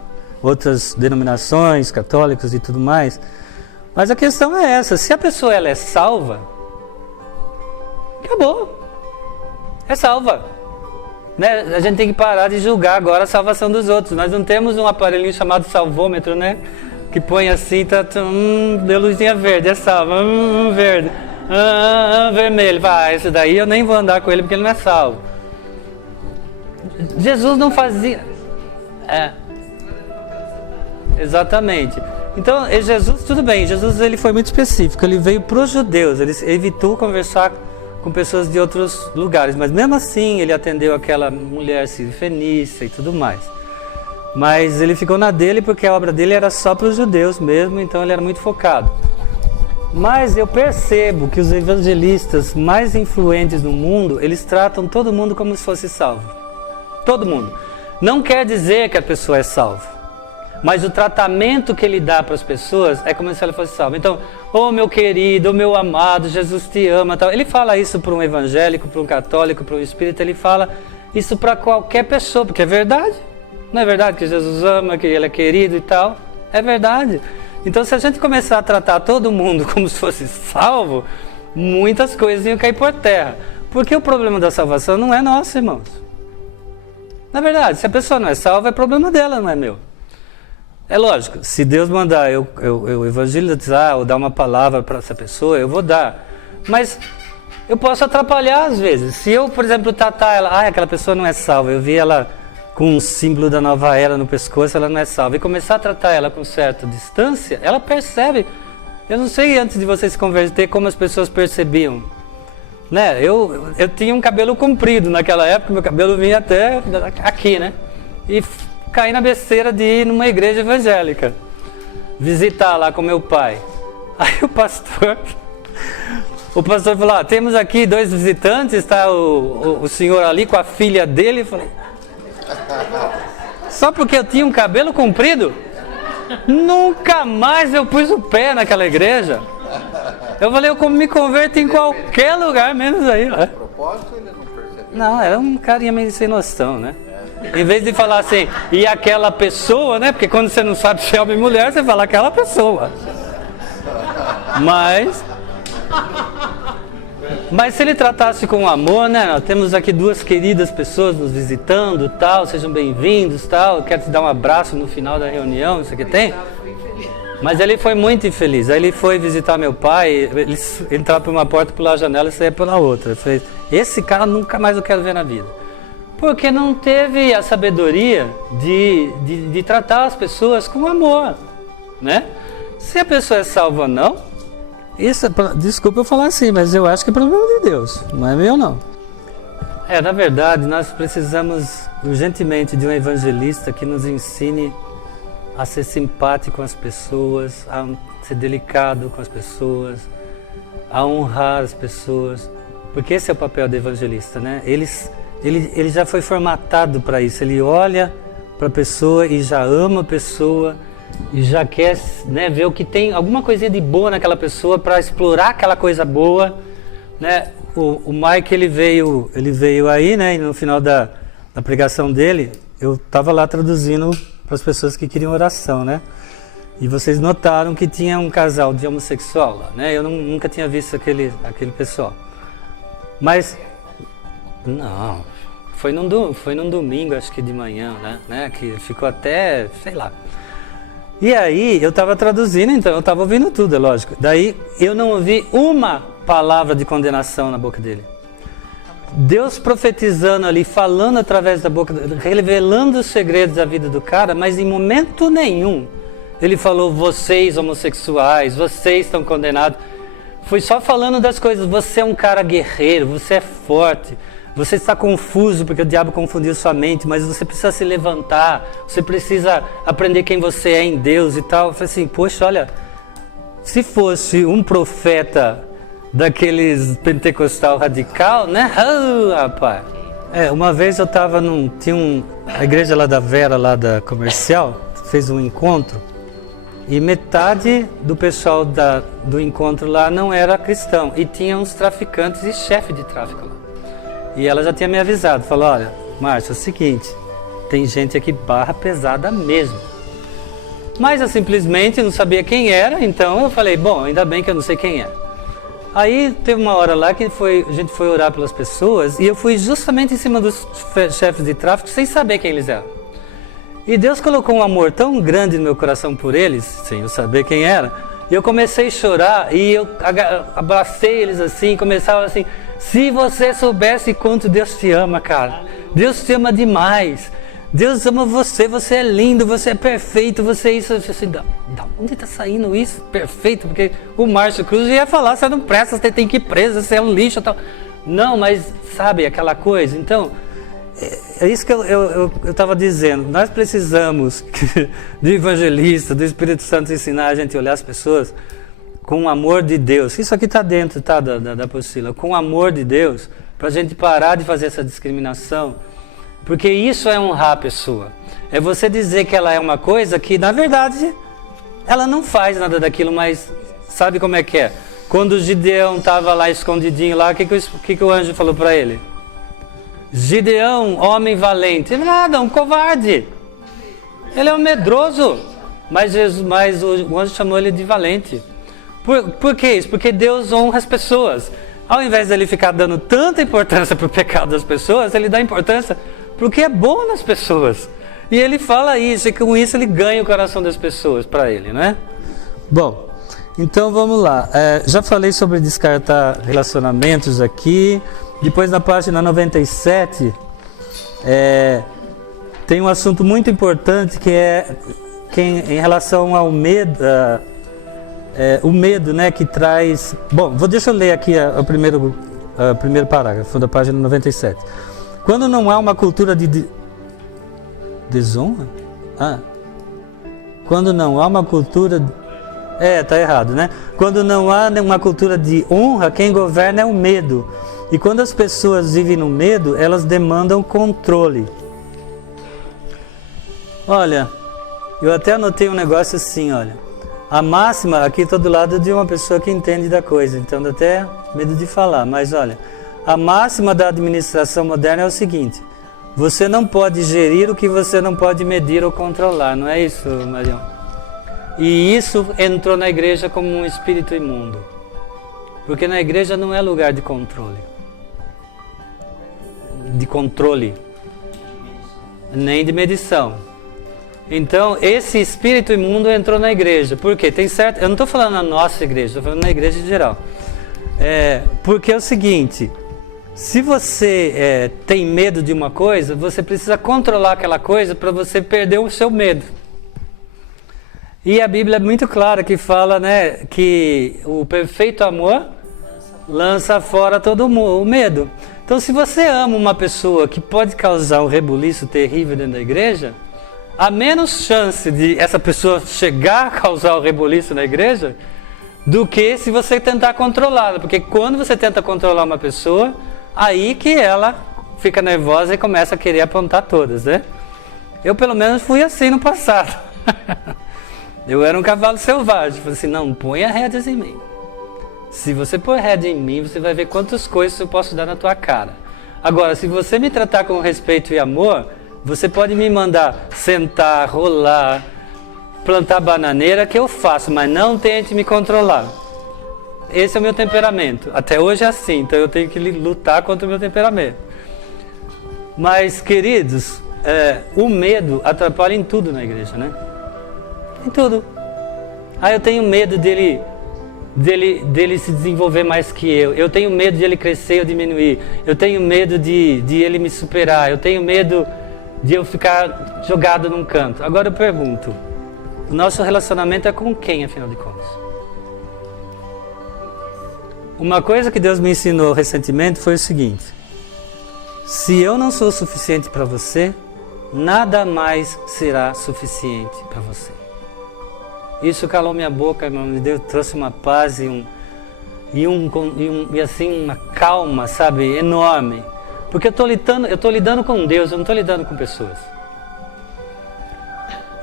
outras denominações, católicos e tudo mais. Mas a questão é essa, se a pessoa ela é salva, acabou. É salva. Né? A gente tem que parar de julgar agora a salvação dos outros. Nós não temos um aparelhinho chamado salvômetro, né? Que põe assim, deu luzinha verde, é salva, verde, vermelho. Esse daí eu nem vou andar com ele porque ele não é salvo. Jesus não fazia... Exatamente. Então, Jesus, tudo bem, Jesus ele foi muito específico, ele veio para os judeus, ele evitou conversar com pessoas de outros lugares, mas mesmo assim ele atendeu aquela mulher fenícia e tudo mais. Mas ele ficou na dele porque a obra dele era só para os judeus mesmo, então ele era muito focado. Mas eu percebo que os evangelistas mais influentes no mundo, eles tratam todo mundo como se fosse salvo. Todo mundo. Não quer dizer que a pessoa é salva. Mas o tratamento que ele dá para as pessoas é como se ela fosse salva. Então, meu querido, meu amado, Jesus te ama, tal. Ele fala isso para um evangélico, para um católico, para um espírita, ele fala isso para qualquer pessoa, porque é verdade. Não é verdade que Jesus ama, que ele é querido e tal? É verdade. Então, se a gente começar a tratar todo mundo como se fosse salvo, muitas coisas iam cair por terra. Porque o problema da salvação não é nosso, irmãos. Na verdade, se a pessoa não é salva, é problema dela, não é meu. É lógico, se Deus mandar eu evangelizar ou dar uma palavra para essa pessoa, eu vou dar. Mas eu posso atrapalhar às vezes. Se eu, por exemplo, tratar ela, aquela pessoa não é salva, eu vi ela com um símbolo da nova era no pescoço, ela não é salva, e começar a tratar ela com certa distância, ela percebe. Eu não sei antes de você se converter como as pessoas percebiam. Né? Eu tinha um cabelo comprido naquela época, meu cabelo vinha até aqui, né? E caí na besteira de ir numa igreja evangélica, visitar lá com meu pai. Aí o pastor falou, temos aqui 2 visitantes, está o senhor ali com a filha dele. Eu falei, só porque eu tinha um cabelo comprido? Nunca mais eu pus o pé naquela igreja. Eu falei, eu me converto em qualquer lugar, menos aí. A propósito, ele não percebeu. Não, era um carinha meio sem noção, né? Em vez de falar assim, e aquela pessoa, né? Porque quando você não sabe se é homem ou mulher, você fala aquela pessoa. Mas se ele tratasse com amor, né? Nós temos aqui duas queridas pessoas nos visitando, tal, sejam bem-vindos, tal. Eu quero te dar um abraço no final da reunião, isso aqui tem. Mas ele foi muito infeliz. Aí ele foi visitar meu pai, ele entrava por uma porta, pela janela e saía pela outra. Eu falei, esse cara nunca mais eu quero ver na vida. Porque não teve a sabedoria de tratar as pessoas com amor, né? Se a pessoa é salva ou não, isso, desculpa eu falar assim, mas eu acho que é problema de Deus, não é meu não. Na verdade, nós precisamos urgentemente de um evangelista que nos ensine a ser simpático com as pessoas, a ser delicado com as pessoas, a honrar as pessoas, porque esse é o papel do evangelista, né? Ele já foi formatado para isso, ele olha para a pessoa e já ama a pessoa e já quer, né, ver o que tem, alguma coisinha de boa naquela pessoa para explorar aquela coisa boa, né? O Mike, ele veio aí, né, e no final da pregação dele, eu estava lá traduzindo para as pessoas que queriam oração, né? E vocês notaram que tinha um casal de homossexual lá, né? Eu nunca tinha visto aquele pessoal. Mas não, foi num domingo, acho que de manhã, né? Que ficou até, sei lá. E aí, eu estava traduzindo, então eu estava ouvindo tudo, é lógico. Daí, eu não ouvi uma palavra de condenação na boca dele. Deus profetizando ali, falando através da boca, revelando os segredos da vida do cara, mas em momento nenhum ele falou, vocês homossexuais, vocês estão condenados. Foi só falando das coisas, você é um cara guerreiro, você é forte. Você está confuso porque o diabo confundiu sua mente, mas você precisa se levantar, você precisa aprender quem você é em Deus e tal. Eu falei assim, poxa, olha, se fosse um profeta daqueles pentecostal radical, né? Rapaz. Uma vez eu estava a igreja lá da Vera, lá da Comercial, fez um encontro e metade do pessoal do encontro lá não era cristão e tinha uns traficantes e chefe de tráfico lá. E ela já tinha me avisado, falou, olha, Márcio, é o seguinte, tem gente aqui barra pesada mesmo. Mas eu simplesmente não sabia quem era, então eu falei, bom, ainda bem que eu não sei quem é. Aí teve uma hora lá que a gente foi orar pelas pessoas e eu fui justamente em cima dos chefes de tráfico sem saber quem eles eram. E Deus colocou um amor tão grande no meu coração por eles, sem eu saber quem era, e eu comecei a chorar e eu abracei eles assim, começava assim, se você soubesse quanto Deus te ama, cara, Deus te ama demais, Deus ama você, você é lindo, você é perfeito, você é isso, assim, da onde está saindo isso, perfeito, porque o Márcio Cruz ia falar, você não presta, você tem que ir preso, você é um lixo e tal. Não, mas sabe aquela coisa, então, é isso que eu estava dizendo, nós precisamos do evangelista, do Espírito Santo ensinar a gente a olhar as pessoas com o amor de Deus. Isso aqui está dentro, tá, da apostila. Com o amor de Deus, para a gente parar de fazer essa discriminação. Porque isso é honrar a pessoa. É você dizer que ela é uma coisa que, na verdade, ela não faz nada daquilo, mas sabe como é que é? Quando o Gideão estava lá escondidinho lá, o que o anjo falou para ele? Gideão, homem valente. Nada, um covarde. Ele é um medroso. Mas o anjo chamou ele de valente. Por que isso? Porque Deus honra as pessoas. Ao invés de ele ficar dando tanta importância para o pecado das pessoas, ele dá importância para o que é bom nas pessoas. E ele fala isso, e com isso ele ganha o coração das pessoas para ele, não é? Bom, então vamos lá. Já falei sobre descartar relacionamentos aqui. Depois na página 97, tem um assunto muito importante que em relação ao medo. O medo, né, que traz... Bom, deixa eu ler aqui o primeiro parágrafo da página 97. Quando não há uma cultura de desonra? Quando não há uma cultura... tá errado, né? Quando não há uma cultura de honra, quem governa é o medo. E quando as pessoas vivem no medo, elas demandam controle. Olha, eu até anotei um negócio assim, olha. A máxima, aqui estou do lado de uma pessoa que entende da coisa, então dá até medo de falar, mas olha, a máxima da administração moderna é o seguinte: você não pode gerir o que você não pode medir ou controlar, não é isso, Marião? E isso entrou na igreja como um espírito imundo, porque na igreja não é lugar de controle, nem de medição. Então, esse espírito imundo entrou na igreja. Por quê? Tem certo... Eu não estou falando na nossa igreja, estou falando na igreja em geral. Porque é o seguinte: se você tem medo de uma coisa, você precisa controlar aquela coisa para você perder o seu medo. E a Bíblia é muito clara que fala, né, que o perfeito amor lança fora todo o medo. Então, se você ama uma pessoa que pode causar um rebuliço terrível dentro da igreja, há menos chance de essa pessoa chegar a causar o rebuliço na igreja do que se você tentar controlá-la. Porque quando você tenta controlar uma pessoa, aí que ela fica nervosa e começa a querer apontar todas, né? Eu pelo menos fui assim no passado. Eu era um cavalo selvagem. Falei assim: não, ponha rédeas em mim. Se você pôr rédea em mim, você vai ver quantas coisas eu posso dar na tua cara. Agora, se você me tratar com respeito e amor, você pode me mandar sentar, rolar, plantar bananeira, que eu faço, mas não tente me controlar. Esse é o meu temperamento. Até hoje é assim, então eu tenho que lutar contra o meu temperamento. Mas, queridos, o medo atrapalha em tudo na igreja, né? Em tudo. Eu tenho medo dele se desenvolver mais que eu. Eu tenho medo de ele crescer ou diminuir. Eu tenho medo de ele me superar. Eu tenho medo de eu ficar jogado num canto. Agora eu pergunto: o nosso relacionamento é com quem, afinal de contas? Uma coisa que Deus me ensinou recentemente foi o seguinte: se eu não sou suficiente para você, nada mais será suficiente para você. Isso calou minha boca, irmão, me deu, trouxe uma paz e assim uma calma, sabe, enorme. Porque eu estou lidando com Deus, eu não estou lidando com pessoas.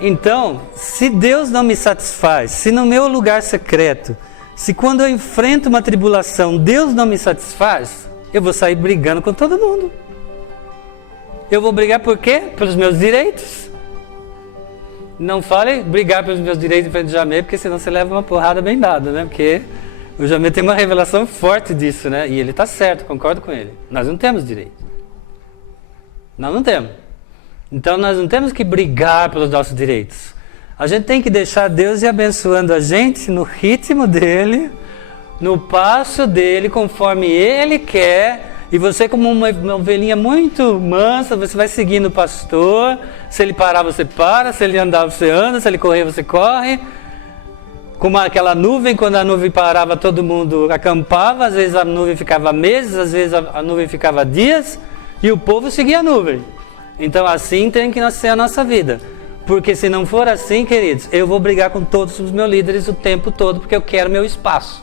Então, se Deus não me satisfaz, se no meu lugar secreto, se quando eu enfrento uma tribulação, Deus não me satisfaz, eu vou sair brigando com todo mundo. Eu vou brigar por quê? Pelos meus direitos. Não fale brigar pelos meus direitos em frente de Jamê, porque senão você leva uma porrada bem dada, né? Porque o Jamê tem uma revelação forte disso, né? E ele está certo, concordo com ele. Nós não temos direito. Nós não temos. Então nós não temos que brigar pelos nossos direitos. A gente tem que deixar Deus ir abençoando a gente no ritmo dele, no passo dele, conforme ele quer. E você, como uma ovelhinha muito mansa, você vai seguindo o pastor. Se ele parar, você para. Se ele andar, você anda. Se ele correr, você corre. Como aquela nuvem, quando a nuvem parava, todo mundo acampava. Às vezes a nuvem ficava meses, às vezes a nuvem ficava dias. E o povo seguia a nuvem. Então assim tem que ser a nossa vida. Porque se não for assim, queridos, eu vou brigar com todos os meus líderes o tempo todo, porque eu quero meu espaço.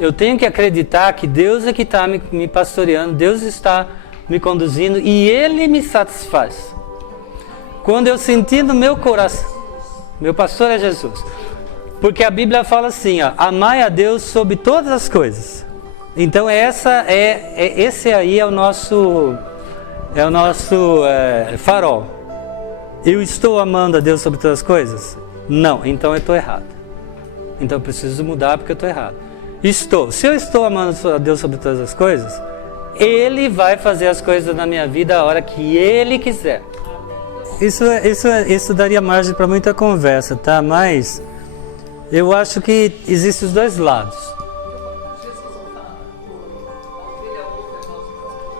Eu tenho que acreditar que Deus é que está me pastoreando, Deus está me conduzindo e Ele me satisfaz. Quando eu sentir no meu coração, meu pastor é Jesus. Porque a Bíblia fala assim, ó, amai a Deus sobre todas as coisas. Então esse aí é o nosso farol. Eu estou amando a Deus sobre todas as coisas? Não, então eu estou errado. Então eu preciso mudar porque eu estou errado. Se eu estou amando a Deus sobre todas as coisas, Ele vai fazer as coisas na minha vida a hora que Ele quiser. Isso daria margem para muita conversa, tá? Mas eu acho que existem os dois lados.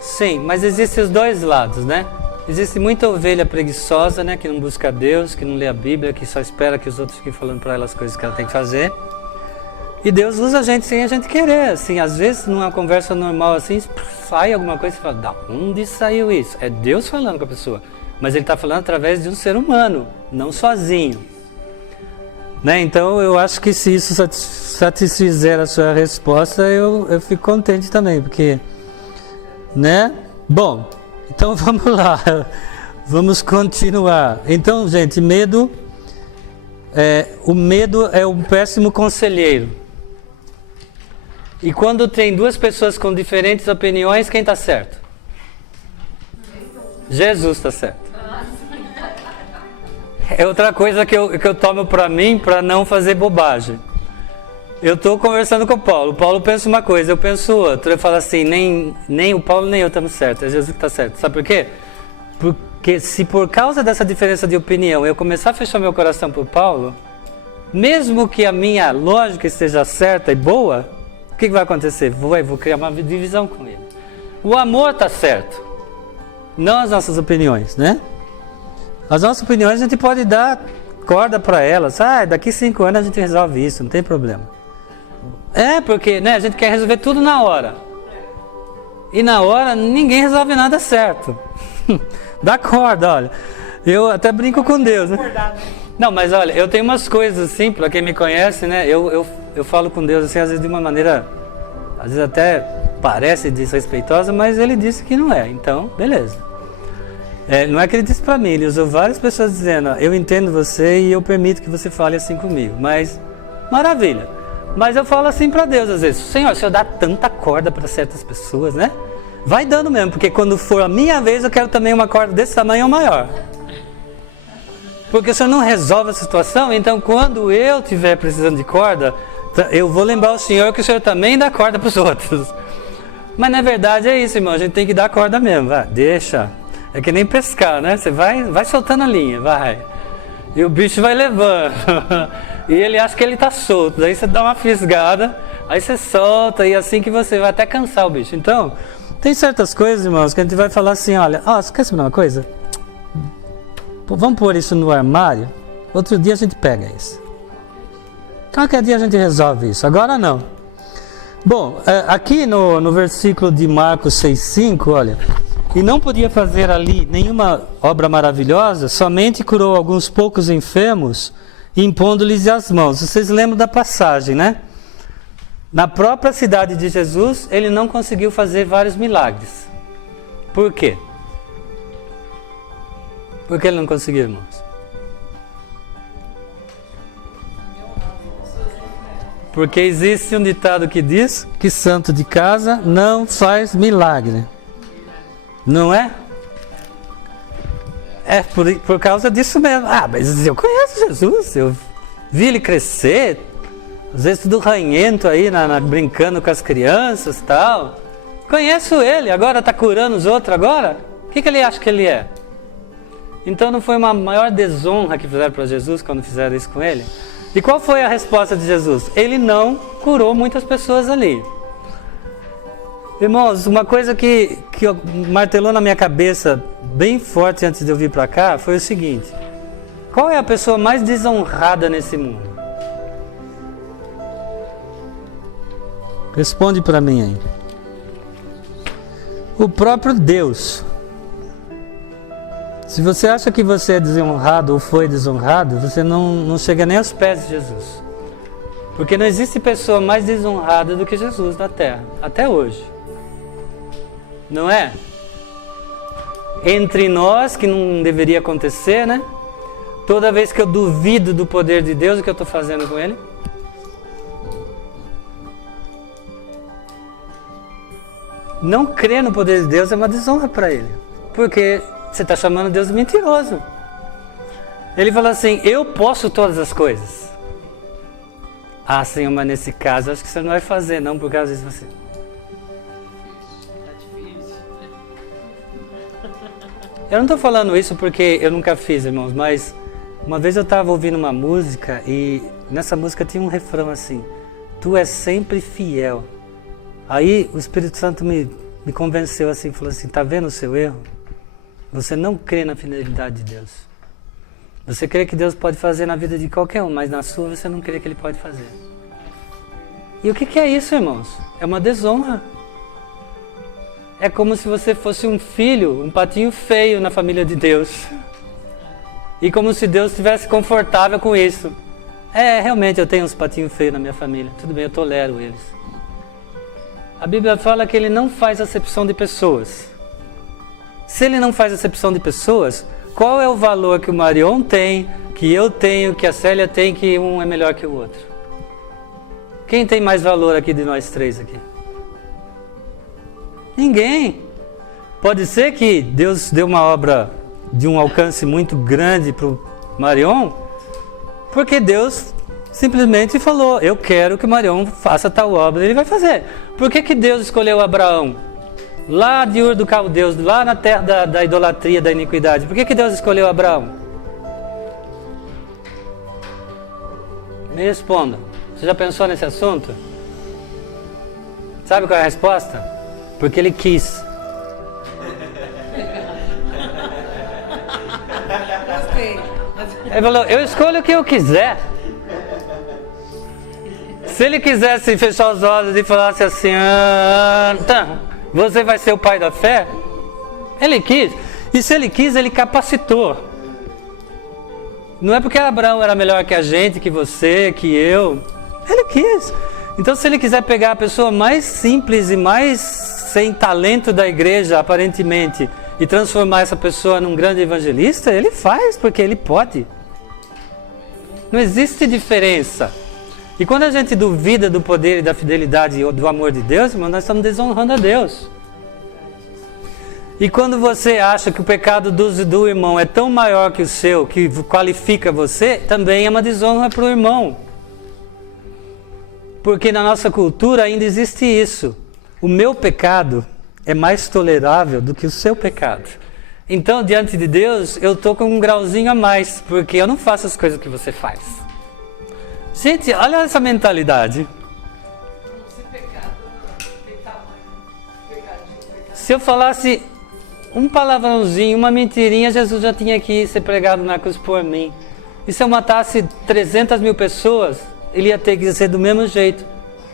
Sim, mas existem os dois lados, né? Existe muita ovelha preguiçosa, né? Que não busca Deus, que não lê a Bíblia, que só espera que os outros fiquem falando para ela as coisas que ela tem que fazer. E Deus usa a gente sem a gente querer, assim, às vezes numa conversa normal assim, sai alguma coisa e você fala, da onde saiu isso? É Deus falando com a pessoa, mas Ele está falando através de um ser humano, não sozinho. Né? Então eu acho que se isso satisfizer a sua resposta, eu fico contente também, porque, né? Bom, então vamos lá, vamos continuar. Então, gente, medo o medo é um péssimo conselheiro. E quando tem duas pessoas com diferentes opiniões, quem está certo? Jesus está certo. É outra coisa que eu tomo para mim, para não fazer bobagem. Eu estou conversando com o Paulo. O Paulo pensa uma coisa, eu penso outra. Eu falo assim, nem o Paulo nem eu estamos certos. É Jesus que está certo. Sabe por quê? Porque se por causa dessa diferença de opinião eu começar a fechar meu coração para o Paulo, mesmo que a minha lógica esteja certa e boa, o que vai acontecer? Vou criar uma divisão com ele. O amor está certo, não as nossas opiniões, né? As nossas opiniões a gente pode dar corda para elas. Daqui 5 anos a gente resolve isso, não tem problema. Porque a gente quer resolver tudo na hora. E na hora ninguém resolve nada certo. Dá corda, olha. Eu até brinco com Deus, né? Não, mas olha, eu tenho umas coisas assim, para quem me conhece, né? Eu falo com Deus assim, às vezes de uma maneira, às vezes até parece desrespeitosa, mas ele disse que não é. Então, beleza. Não é que ele disse para mim, ele usou várias pessoas dizendo, eu entendo você e eu permito que você fale assim comigo. Mas, maravilha. Mas eu falo assim para Deus às vezes, Senhor, se eu dar tanta corda para certas pessoas, né? Vai dando mesmo, porque quando for a minha vez eu quero também uma corda desse tamanho ou maior. Porque o Senhor não resolve a situação, então quando eu estiver precisando de corda, eu vou lembrar o Senhor que o Senhor também dá corda para os outros. Mas na verdade é isso, irmão, a gente tem que dar corda mesmo, vai, deixa. É que nem pescar, né? Você vai soltando a linha, vai. E o bicho vai levando. E ele acha que ele está solto, daí você dá uma fisgada, aí você solta e assim que você vai até cansar o bicho. Então, tem certas coisas, irmãos, que a gente vai falar assim, olha, você quer saber uma coisa? Vamos pôr isso no armário, outro dia a gente pega isso. Qualquer dia a gente resolve isso, agora não. Bom, aqui no versículo de Marcos 6,5, olha, e não podia fazer ali nenhuma obra maravilhosa, somente curou alguns poucos enfermos, impondo-lhes as mãos. Vocês lembram da passagem, né? Na própria cidade de Jesus, ele não conseguiu fazer vários milagres. Por quê? Por que ele não conseguiu, irmãos? Porque existe um ditado que diz que santo de casa não faz milagre. Não é? É por causa disso mesmo. Mas eu conheço Jesus, eu vi ele crescer, às vezes tudo ranhento aí, brincando com as crianças e tal. Conheço ele, agora está curando os outros agora? O que ele acha que ele é? Então não foi uma maior desonra que fizeram para Jesus quando fizeram isso com ele? E qual foi a resposta de Jesus? Ele não curou muitas pessoas ali. Irmãos, uma coisa que martelou na minha cabeça bem forte antes de eu vir para cá foi o seguinte: qual é a pessoa mais desonrada nesse mundo? Responde para mim aí. O próprio Deus. Se você acha que você é desonrado ou foi desonrado, você não chega nem aos pés de Jesus. Porque não existe pessoa mais desonrada do que Jesus na terra, até hoje. Não é? Entre nós, que não deveria acontecer, né? Toda vez que eu duvido do poder de Deus, o que eu estou fazendo com Ele? Não crer no poder de Deus é uma desonra para Ele. Porque você está chamando Deus de mentiroso. Ele fala assim, eu posso todas as coisas. Senhor, mas nesse caso, acho que você não vai fazer, não, porque às vezes você... Eu não estou falando isso porque eu nunca fiz, irmãos, mas uma vez eu estava ouvindo uma música e nessa música tinha um refrão assim, tu és sempre fiel. Aí o Espírito Santo me convenceu assim, falou assim, tá vendo o seu erro? Você não crê na fidelidade de Deus. Você crê que Deus pode fazer na vida de qualquer um, mas na sua você não crê que Ele pode fazer. E o que é isso, irmãos? É uma desonra. É como se você fosse um filho, um patinho feio na família de Deus. E como se Deus estivesse confortável com isso. Realmente eu tenho uns patinhos feios na minha família. Tudo bem, eu tolero eles. A Bíblia fala que Ele não faz acepção de pessoas. Se Ele não faz acepção de pessoas, qual é o valor que o Marion tem, que eu tenho, que a Célia tem, que um é melhor que o outro? Quem tem mais valor aqui de nós três aqui? Ninguém. Pode ser que Deus deu uma obra de um alcance muito grande para o Marion, porque Deus simplesmente falou, eu quero que o Marion faça tal obra, ele vai fazer. Por que Deus escolheu Abraão? Lá de Ur do Caldeus, lá na terra da idolatria, da iniquidade. Por que Deus escolheu Abraão? Me responda. Você já pensou nesse assunto? Sabe qual é a resposta? Porque ele quis. Gostei. Ele falou, eu escolho o que eu quiser. Se ele quisesse fechar os olhos e falasse assim, você vai ser o pai da fé? Ele quis. E se ele quis, ele capacitou. Não é porque Abraão era melhor que a gente, que você, que eu. Ele quis. Então, se ele quiser pegar a pessoa mais simples e mais sem talento da igreja, aparentemente, e transformar essa pessoa num grande evangelista, ele faz, porque ele pode. Não existe diferença. E quando a gente duvida do poder e da fidelidade e do amor de Deus, irmão, nós estamos desonrando a Deus. E quando você acha que o pecado do irmão é tão maior que o seu, que qualifica você, também é uma desonra para o irmão. Porque na nossa cultura ainda existe isso. O meu pecado é mais tolerável do que o seu pecado. Então, diante de Deus, eu estou com um grauzinho a mais, porque eu não faço as coisas que você faz. Gente, olha essa mentalidade. Se eu falasse um palavrãozinho, uma mentirinha, Jesus já tinha que ser pregado na cruz por mim. E se eu matasse 300 mil pessoas, ele ia ter que ser do mesmo jeito.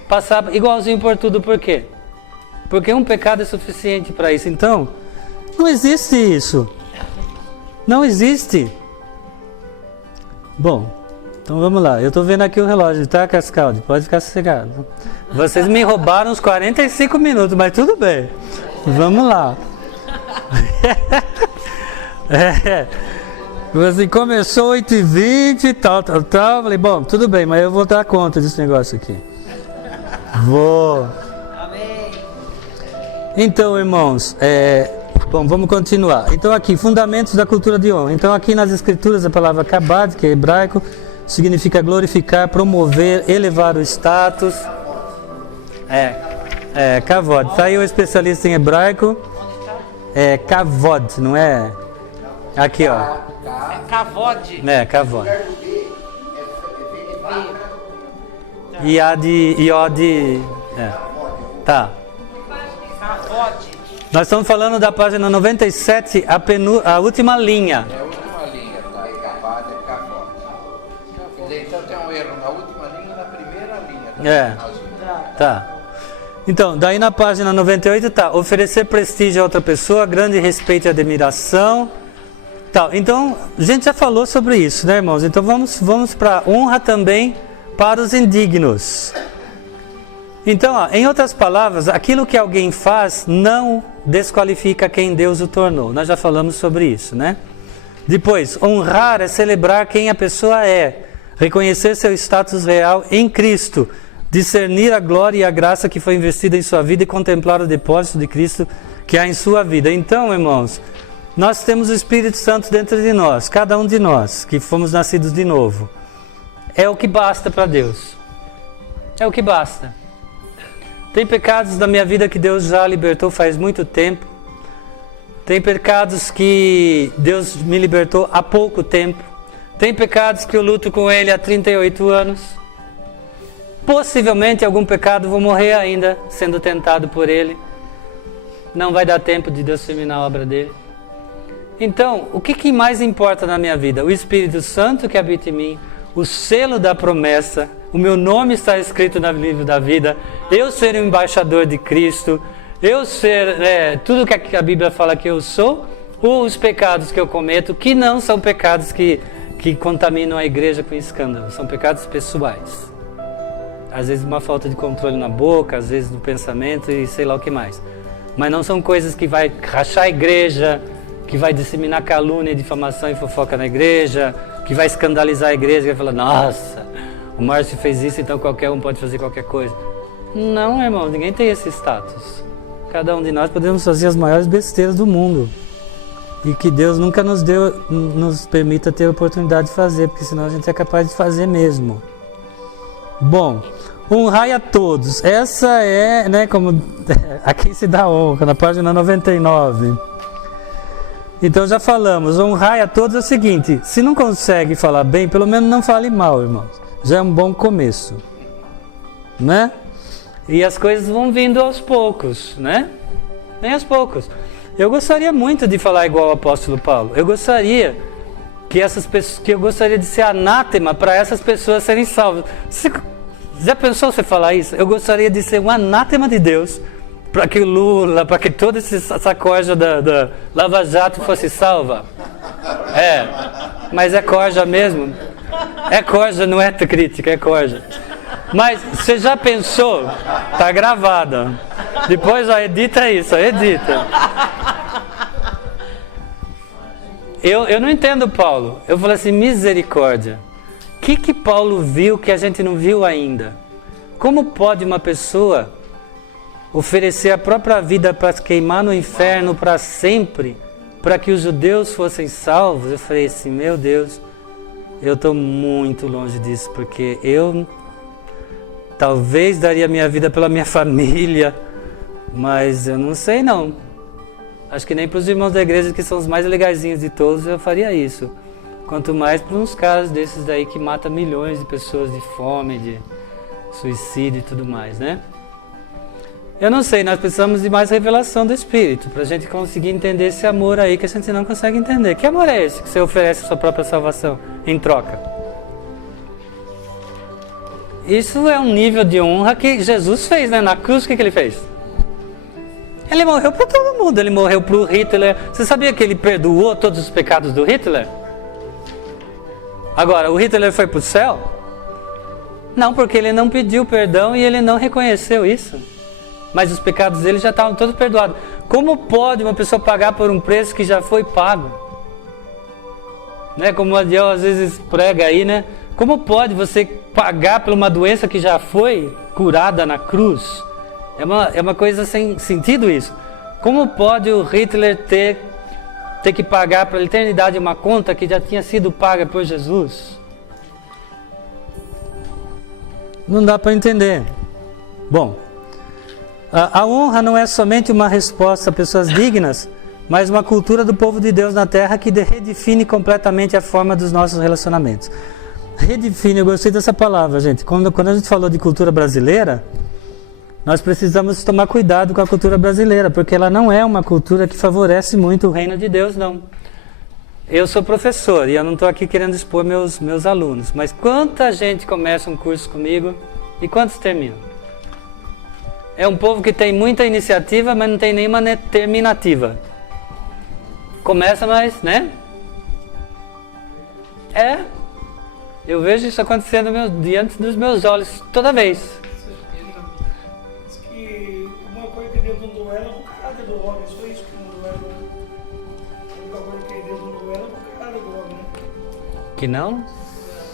Passar igualzinho por tudo, por quê? Porque um pecado é suficiente para isso. Então, não existe isso. Não existe. Bom, então vamos lá. Eu estou vendo aqui o relógio, tá, Cascaldi? Pode ficar sossegado. Vocês me roubaram uns 45 minutos, mas tudo bem. Vamos lá. Assim, começou 8h20, tal. Falei, bom, tudo bem, mas eu vou dar conta desse negócio aqui. Vou. Amém. Então, irmãos, bom, vamos continuar. Então aqui, fundamentos da cultura de honra. Então aqui nas escrituras a palavra kabad, que é hebraico, significa glorificar, promover, elevar o status. Kavod. Tá aí o especialista em hebraico. É kavod, não é? Aqui, ó. É Kavod. Kavod. Iod. Tá. Kavod. Nós estamos falando da página 97, a última linha. É a última linha, tá? E cavado é cavado. Então tem um erro na última linha e na primeira linha. Tá. Então, daí na página 98 tá, oferecer prestígio a outra pessoa, grande respeito e admiração. Tá, então, a gente já falou sobre isso, né, irmãos? Então vamos para honra também para os indignos. Então, em outras palavras, aquilo que alguém faz não desqualifica quem Deus o tornou. Nós já falamos sobre isso, né? Depois, honrar é celebrar quem a pessoa é, reconhecer seu status real em Cristo, discernir a glória e a graça que foi investida em sua vida e contemplar o depósito de Cristo que há em sua vida. Então, irmãos, nós temos o Espírito Santo dentro de nós, cada um de nós que fomos nascidos de novo. É o que basta para Deus. É o que basta. Tem pecados da minha vida que Deus já libertou faz muito tempo. Tem pecados que Deus me libertou há pouco tempo. Tem pecados que eu luto com Ele há 38 anos. Possivelmente algum pecado vou morrer ainda sendo tentado por Ele. Não vai dar tempo de Deus terminar a obra dele. Então, o que mais importa na minha vida? O Espírito Santo que habita em mim, o selo da promessa, o meu nome está escrito no livro da vida, eu ser um embaixador de Cristo, eu ser tudo que a Bíblia fala que eu sou, ou os pecados que eu cometo, que não são pecados que contaminam a igreja com escândalo, são pecados pessoais. Às vezes uma falta de controle na boca, às vezes no pensamento e sei lá o que mais. Mas não são coisas que vai rachar a igreja, que vai disseminar calúnia, difamação e fofoca na igreja, que vai escandalizar a igreja, que vai falar, nossa, o Márcio fez isso, então qualquer um pode fazer qualquer coisa. Não, irmão, ninguém tem esse status. Cada um de nós podemos fazer as maiores besteiras do mundo. E que Deus nunca nos permita ter a oportunidade de fazer, porque senão a gente é capaz de fazer mesmo. Bom, honrai a todos. Essa é, né, como a quem se dá honra, na página 99. Então já falamos, honrai a todos é o seguinte, se não consegue falar bem, pelo menos não fale mal, irmãos. Já é um bom começo, né? E as coisas vão vindo aos poucos, né? Bem aos poucos. Eu gostaria muito de falar igual o apóstolo Paulo. Eu gostaria que eu gostaria de ser anátema para essas pessoas serem salvas. Você já pensou você falar isso? Eu gostaria de ser um anátema de Deus para que o Lula, para que toda essa corja da Lava Jato fosse salva. Mas é corja mesmo. É corja, não é crítica, é corja. Mas você já pensou? Tá gravada. Depois, edita isso, edita. Eu não entendo Paulo. Eu falei assim, misericórdia. O que Paulo viu que a gente não viu ainda? Como pode uma pessoa oferecer a própria vida para queimar no inferno para sempre, para que os judeus fossem salvos? Eu falei assim, meu Deus, eu estou muito longe disso, porque eu talvez daria minha vida pela minha família, mas eu não sei não. Acho que nem para os irmãos da igreja, que são os mais legaizinhos de todos, eu faria isso. Quanto mais para uns caras desses daí que matam milhões de pessoas de fome, de suicídio e tudo mais, né? Eu não sei, nós precisamos de mais revelação do Espírito, para a gente conseguir entender esse amor aí que a gente não consegue entender. Que amor é esse que você oferece a sua própria salvação em troca? Isso é um nível de honra que Jesus fez, né? Na cruz, o que ele fez? Ele morreu para todo mundo, ele morreu para o Hitler. Você sabia que ele perdoou todos os pecados do Hitler? Agora, o Hitler foi para o céu? Não, porque ele não pediu perdão e ele não reconheceu isso. Mas os pecados dele já estavam todos perdoados. Como pode uma pessoa pagar por um preço que já foi pago? Né? Como o Adiel às vezes prega aí, né? Como pode você pagar por uma doença que já foi curada na cruz? É uma coisa sem sentido isso. Como pode o Hitler ter que pagar para a eternidade uma conta que já tinha sido paga por Jesus? Não dá para entender. Bom, a honra não é somente uma resposta a pessoas dignas, mas uma cultura do povo de Deus na terra que redefine completamente a forma dos nossos relacionamentos. Redefine, eu gostei dessa palavra, gente. Quando a gente falou de cultura brasileira, nós precisamos tomar cuidado com a cultura brasileira, porque ela não é uma cultura que favorece muito o reino de Deus, não. Eu sou professor e eu não estou aqui querendo expor meus alunos, mas quanta gente começa um curso comigo e quantos terminam? É um povo que tem muita iniciativa, mas não tem nenhuma terminativa. Começa, mas, né? Eu vejo isso acontecendo diante dos meus olhos toda vez. Diz que uma coisa que Deus não duela é o caráter do homem, só isso que não duela. A única coisa que Deus não duela é o caráter do homem, né? Que não?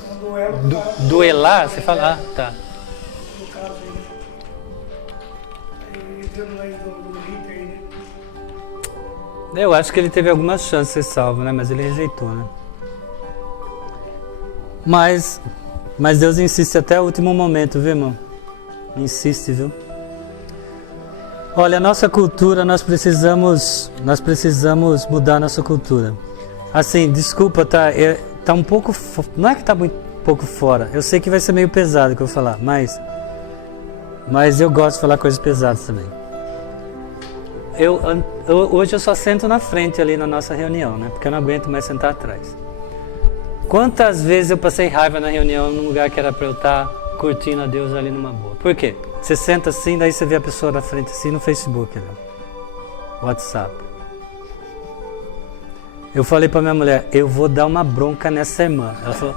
Não duela o caráter do Duelar? homem, Você fala, tá. No caso aí, né? Aí Deus não é do Hitler aí, né? Eu acho que ele teve alguma chance de ser salvo, né? Mas ele rejeitou, né? Mas Deus insiste até o último momento, viu, irmão? Insiste, viu? Olha, a nossa cultura, nós precisamos mudar a nossa cultura. Assim, desculpa, tá um pouco... Não é que tá muito pouco fora. Eu sei que vai ser meio pesado o que eu vou falar, mas eu gosto de falar coisas pesadas também. Hoje eu só sento na frente ali na nossa reunião, né? Porque eu não aguento mais sentar atrás. Quantas vezes eu passei raiva na reunião num lugar que era para eu estar curtindo a Deus ali numa boa? Por quê? Você senta assim, daí você vê a pessoa na frente assim no Facebook, né? WhatsApp. Eu falei para minha mulher, eu vou dar uma bronca nessa irmã. Ela falou,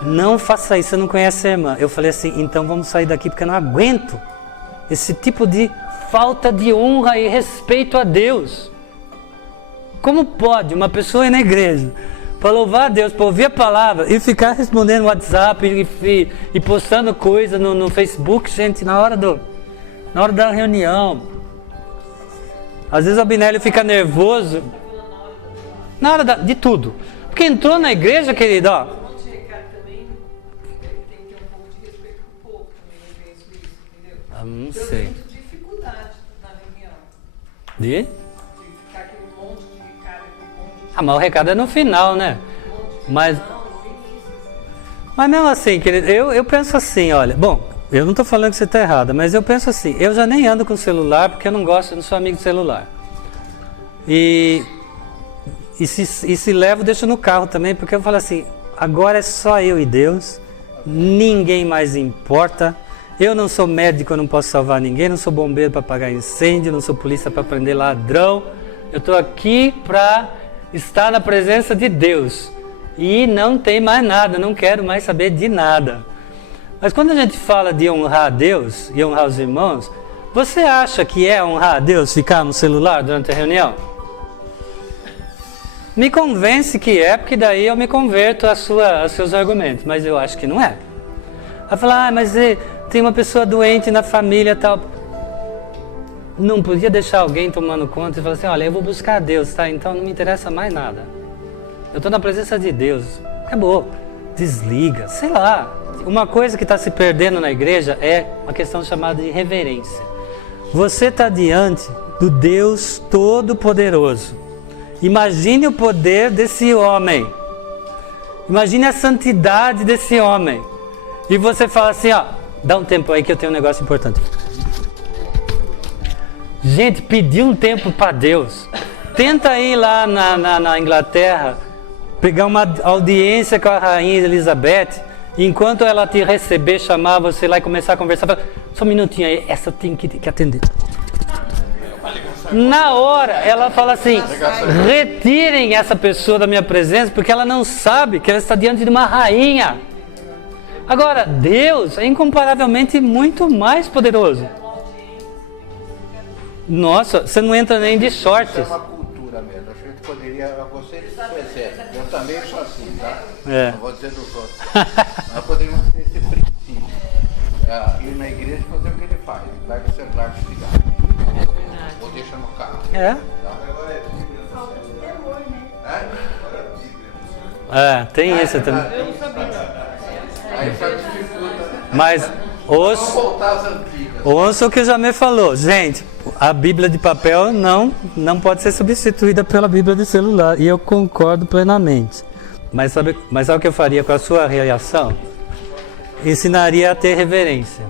não faça isso, você não conhece a irmã. Eu falei assim, então vamos sair daqui porque eu não aguento esse tipo de falta de honra e respeito a Deus. Como pode uma pessoa ir na igreja para louvar a Deus, para ouvir a palavra e ficar respondendo no WhatsApp e postando coisa no Facebook, gente, na hora da reunião. Às vezes o Abinélio fica nervoso na hora de tudo. Porque entrou na igreja, querido, ó. Um monte de recado também, tem que ter um pouco de respeito com o povo também, eu penso isso, entendeu? Não Eu sei. tenho muita dificuldade na reunião. De? De ficar aquele monte de recado, aquele monte de... Mas o recado é no final, né? Mas mesmo assim, querido, eu penso assim, olha, bom, eu não estou falando que você está errada, mas eu penso assim, eu já nem ando com celular porque eu não gosto, eu não sou amigo de celular. E se levo, deixo no carro também, porque eu falo assim, agora é só eu e Deus, ninguém mais importa, eu não sou médico, eu não posso salvar ninguém, não sou bombeiro para apagar incêndio, não sou polícia para prender ladrão, eu estou aqui para estar na presença de Deus. E não tem mais nada, não quero mais saber de nada. Mas quando a gente fala de honrar a Deus e honrar os irmãos, você acha que é honrar a Deus ficar no celular durante a reunião? Me convence que é, porque daí eu me converto aos seus argumentos, mas eu acho que não é. Vai falar, mas tem uma pessoa doente na família e tal. Não podia deixar alguém tomando conta e falar assim, olha, eu vou buscar a Deus, tá? Então não me interessa mais nada. Eu estou na presença de Deus. Acabou. Desliga. Sei lá. Uma coisa que está se perdendo na igreja é uma questão chamada de reverência. Você está diante do Deus Todo-Poderoso. Imagine o poder desse homem. Imagine a santidade desse homem. E você fala assim, ó, dá um tempo aí que eu tenho um negócio importante. Gente, pedir um tempo para Deus. Tenta ir lá na Inglaterra, pegar uma audiência com a rainha Elizabeth, e enquanto ela te receber, chamar você lá e começar a conversar, fala, só um minutinho aí, essa tem que atender. Na hora, ela fala assim, retirem essa pessoa da minha presença, porque ela não sabe que ela está diante de uma rainha. Agora, Deus é incomparavelmente muito mais poderoso. Nossa, você não entra nem de shorts. Isso é uma cultura mesmo. A gente poderia, você de exemplo, eu também sou assim, tá? É. Não vou dizer dos outros. Nós poderíamos ter esse princípio. Ir na igreja e fazer o que ele faz. Larga o celular desligado. Ou deixa no carro. É? Tá? Tem isso também. Aí só dificulta. Mas Vamos voltar às antigas. ouça o que o Jamê falou. Gente, a Bíblia de papel não pode ser substituída pela Bíblia de celular. E eu concordo plenamente. Mas sabe o que eu faria com a sua reação? Ensinaria a ter reverência.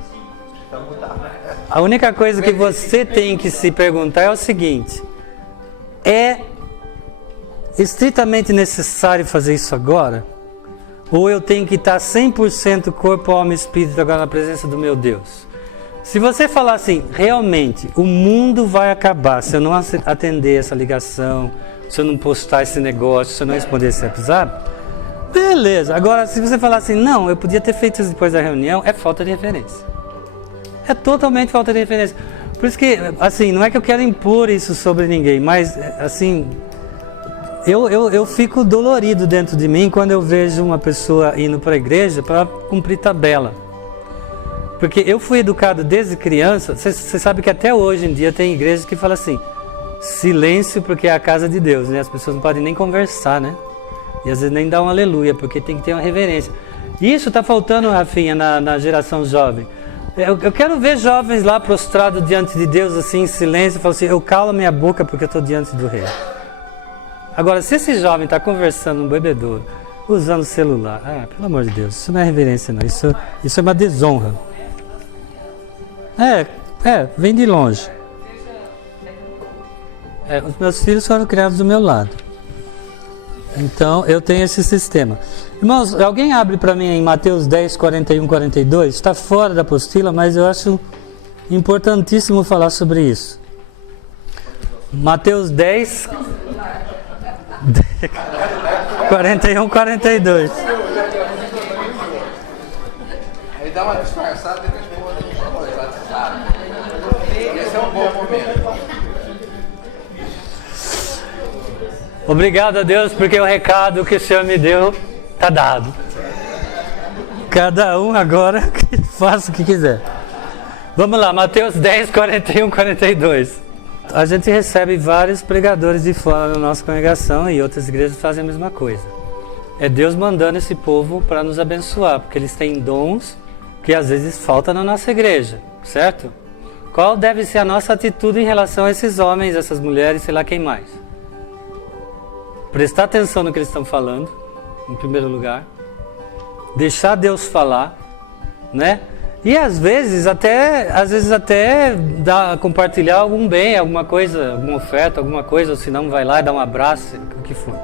A única coisa que você tem que se perguntar é o seguinte: é estritamente necessário fazer isso agora? Ou eu tenho que estar 100% corpo, alma e espírito agora na presença do meu Deus? Se você falar assim, realmente, o mundo vai acabar se eu não atender essa ligação, se eu não postar esse negócio, se eu não responder esse WhatsApp, beleza. Agora, se você falar assim, não, eu podia ter feito isso depois da reunião, é falta de referência. É totalmente falta de referência. Por isso que, assim, não é que eu quero impor isso sobre ninguém, mas, assim, eu fico dolorido dentro de mim quando eu vejo uma pessoa indo para a igreja para cumprir tabela. Porque eu fui educado desde criança, você sabe que até hoje em dia tem igrejas que falam assim, silêncio porque é a casa de Deus, né? As pessoas não podem nem conversar, né? E às vezes nem dar um aleluia, porque tem que ter uma reverência. Isso está faltando, Rafinha, na geração jovem. Eu quero ver jovens lá prostrados diante de Deus, assim, em silêncio, e falam assim, eu calo minha boca porque eu estou diante do rei. Agora, se esse jovem está conversando no bebedouro, usando o celular, pelo amor de Deus, isso não é reverência não, isso é uma desonra. Vem de longe. Os meus filhos foram criados do meu lado. Então, eu tenho esse sistema. Irmãos, alguém abre para mim em Mateus 10, 41, 42? Está fora da apostila, mas eu acho importantíssimo falar sobre isso. Mateus 10, 41, 42. Aí dá uma disfarçada e responde depois, WhatsApp. Esse é um bom momento. Obrigado a Deus porque o recado que o Senhor me deu está dado. Cada um agora que faça o que quiser. Vamos lá, Mateus 10, 41, 42. A gente recebe vários pregadores de fora na nossa congregação e outras igrejas fazem a mesma coisa. É Deus mandando esse povo para nos abençoar, porque eles têm dons que às vezes faltam na nossa igreja, certo? Qual deve ser a nossa atitude em relação a esses homens, essas mulheres, sei lá quem mais? Prestar atenção no que eles estão falando, em primeiro lugar. Deixar Deus falar, né? E às vezes até compartilhar algum bem, alguma coisa, alguma oferta, alguma coisa, ou se não vai lá e dá um abraço, o que for.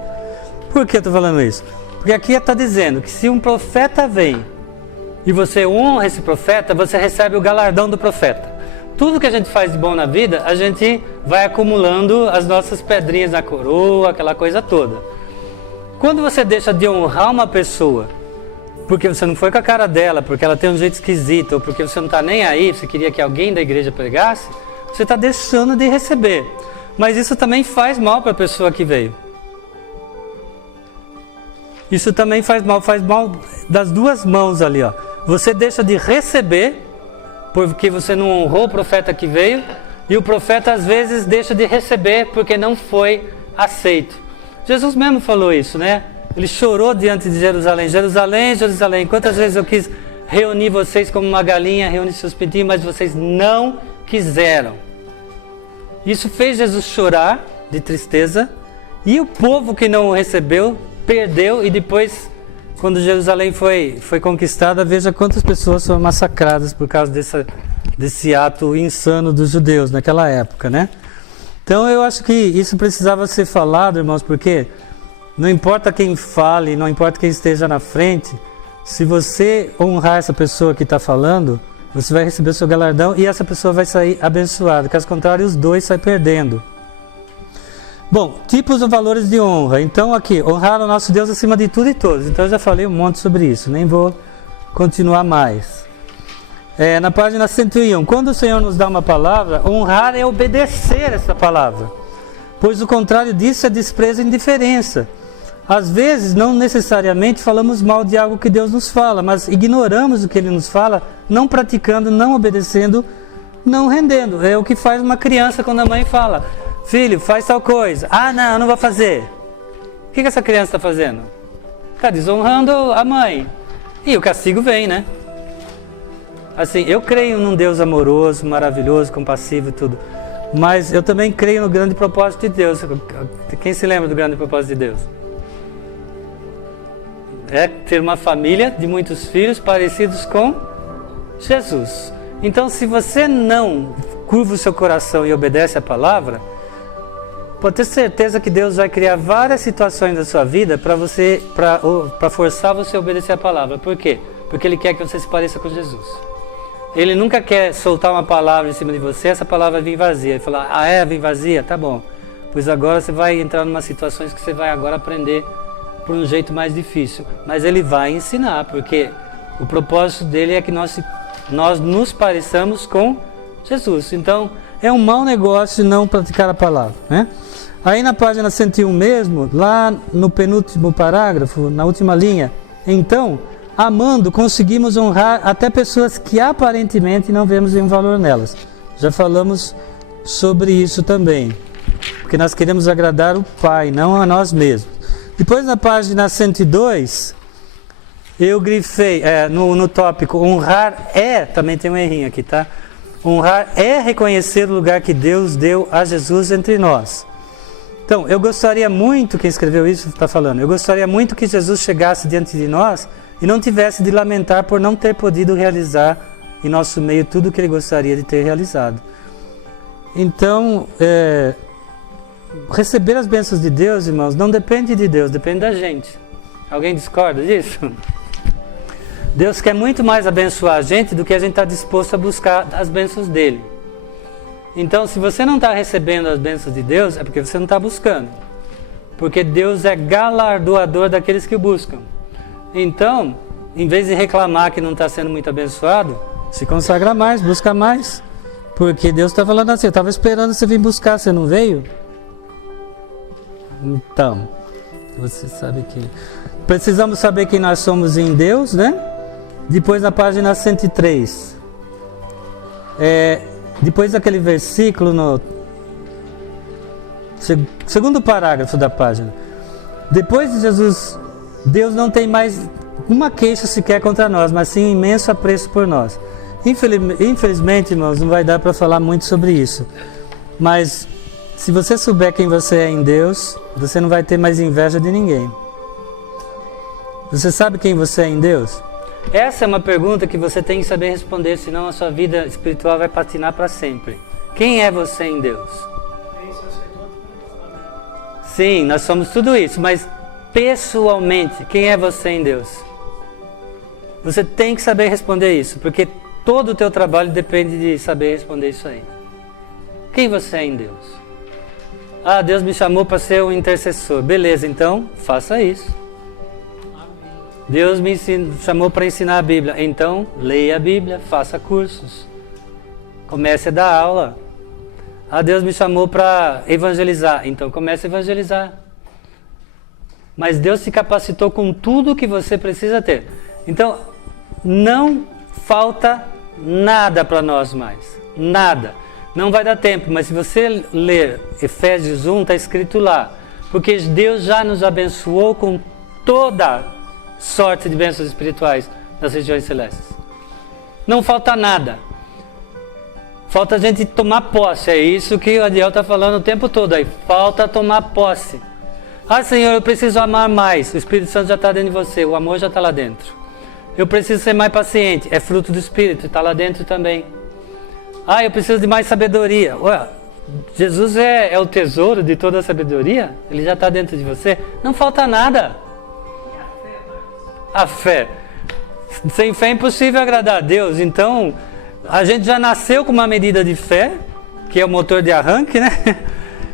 Por que eu estou falando isso? Porque aqui está dizendo que se um profeta vem e você honra esse profeta, você recebe o galardão do profeta. Tudo que a gente faz de bom na vida, a gente vai acumulando as nossas pedrinhas na coroa, aquela coisa toda. Quando você deixa de honrar uma pessoa, porque você não foi com a cara dela, porque ela tem um jeito esquisito, ou porque você não está nem aí, você queria que alguém da igreja pregasse, você está deixando de receber. Mas isso também faz mal para a pessoa que veio. Isso também faz mal das duas mãos ali, ó. Você deixa de receber, porque você não honrou o profeta que veio, e o profeta às vezes deixa de receber porque não foi aceito. Jesus mesmo falou isso, né? Ele chorou diante de Jerusalém. Jerusalém, Jerusalém, quantas vezes eu quis reunir vocês como uma galinha, reunir seus pintinhos, mas vocês não quiseram. Isso fez Jesus chorar de tristeza, e o povo que não o recebeu, perdeu, e depois, quando Jerusalém foi conquistada, veja quantas pessoas foram massacradas por causa desse ato insano dos judeus naquela época, né? Então eu acho que isso precisava ser falado, irmãos, porque não importa quem fale, não importa quem esteja na frente, se você honrar essa pessoa que está falando, você vai receber o seu galardão e essa pessoa vai sair abençoada. Caso contrário, os dois saem perdendo. Bom, tipos ou valores de honra. Então aqui, honrar o nosso Deus acima de tudo e todos. Então eu já falei um monte sobre isso, nem vou continuar mais. Na página 101, quando o Senhor nos dá uma palavra, honrar é obedecer essa palavra. Pois o contrário disso é desprezo e indiferença. Às vezes, não necessariamente falamos mal de algo que Deus nos fala, mas ignoramos o que Ele nos fala, não praticando, não obedecendo, não rendendo. É o que faz uma criança quando a mãe fala: filho, faz tal coisa. Ah, não, eu não vou fazer. O que essa criança está fazendo? Está desonrando a mãe. E o castigo vem, né? Assim, eu creio num Deus amoroso, maravilhoso, compassivo e tudo. Mas eu também creio no grande propósito de Deus. Quem se lembra do grande propósito de Deus? É ter uma família de muitos filhos parecidos com Jesus. Então, se você não curva o seu coração e obedece a palavra, pode ter certeza que Deus vai criar várias situações da sua vida para forçar você a obedecer a palavra. Por quê? Porque Ele quer que você se pareça com Jesus. Ele nunca quer soltar uma palavra em cima de você, essa palavra vir vazia. E falar: vem vazia? Tá bom. Pois agora você vai entrar em umas situações que você vai agora aprender por um jeito mais difícil. Mas Ele vai ensinar, porque o propósito dele é que nós nos pareçamos com Jesus. Então, é um mau negócio não praticar a palavra, né? Aí na página 101 mesmo, lá no penúltimo parágrafo, na última linha, então, amando, conseguimos honrar até pessoas que aparentemente não vemos nenhum valor nelas. Já falamos sobre isso também, porque nós queremos agradar o Pai, não a nós mesmos. Depois na página 102, eu grifei, no tópico, honrar também tem um errinho aqui, tá? Honrar é reconhecer o lugar que Deus deu a Jesus entre nós. Então, eu gostaria muito, quem escreveu isso está falando, eu gostaria muito que Jesus chegasse diante de nós e não tivesse de lamentar por não ter podido realizar em nosso meio tudo o que Ele gostaria de ter realizado. Então, receber as bênçãos de Deus, irmãos, não depende de Deus, depende da gente. Alguém discorda disso? Deus quer muito mais abençoar a gente do que a gente está disposto a buscar as bênçãos dele. Então, se você não está recebendo as bênçãos de Deus, é porque você não está buscando. Porque Deus é galardoador daqueles que o buscam. Então, em vez de reclamar que não está sendo muito abençoado, se consagra mais, busca mais. Porque Deus está falando assim: eu estava esperando você vir buscar, você não veio? Então, você sabe que... Precisamos saber quem nós somos em Deus, né? Depois na página 103. Depois daquele versículo no segundo parágrafo da página. Depois de Jesus, Deus não tem mais uma queixa sequer contra nós, mas sim um imenso apreço por nós. Infelizmente, irmãos, não vai dar para falar muito sobre isso. Mas se você souber quem você é em Deus, você não vai ter mais inveja de ninguém. Você sabe quem você é em Deus? Essa é uma pergunta que você tem que saber responder, senão a sua vida espiritual vai patinar para sempre. Quem é você em Deus? Sim, nós somos tudo isso, mas pessoalmente, quem é você em Deus? Você tem que saber responder isso, porque todo o teu trabalho depende de saber responder isso aí. Quem você é em Deus? Ah, Deus me chamou para ser um intercessor. Beleza, então faça isso. Deus me chamou para ensinar a Bíblia. Então, leia a Bíblia, faça cursos. Comece a dar aula. Ah, Deus me chamou para evangelizar. Então, comece a evangelizar. Mas Deus te capacitou com tudo o que você precisa ter. Então, não falta nada para nós mais. Nada. Não vai dar tempo, mas se você ler Efésios 1, está escrito lá. Porque Deus já nos abençoou com toda sorte de bênçãos espirituais nas regiões celestes. Não falta nada. Falta a gente tomar posse. É isso que o Adiel está falando o tempo todo aí. Falta tomar posse. Ah, Senhor, eu preciso amar mais. O Espírito Santo já está dentro de você. O amor já está lá dentro. Eu preciso ser mais paciente. É fruto do Espírito. Está lá dentro também. Ah, eu preciso de mais sabedoria. Ué, Jesus é o tesouro de toda a sabedoria? Ele já está dentro de você? Não falta nada. A fé. Sem fé é impossível agradar a Deus. Então, a gente já nasceu com uma medida de fé, que é o motor de arranque, né?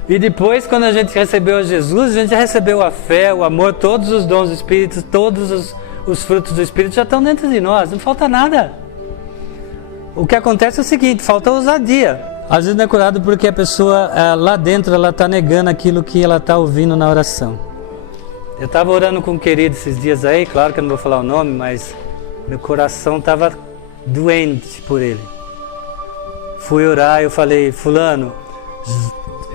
E depois, quando a gente recebeu Jesus, a gente já recebeu a fé, o amor, todos os dons do Espírito, todos os frutos do Espírito já estão dentro de nós. Não falta nada. O que acontece é o seguinte, falta ousadia. Às vezes não é curado porque a pessoa, lá dentro, ela está negando aquilo que ela está ouvindo na oração. Eu estava orando com um querido esses dias aí, claro que eu não vou falar o nome, mas meu coração estava doente por ele. Fui orar, eu falei, fulano,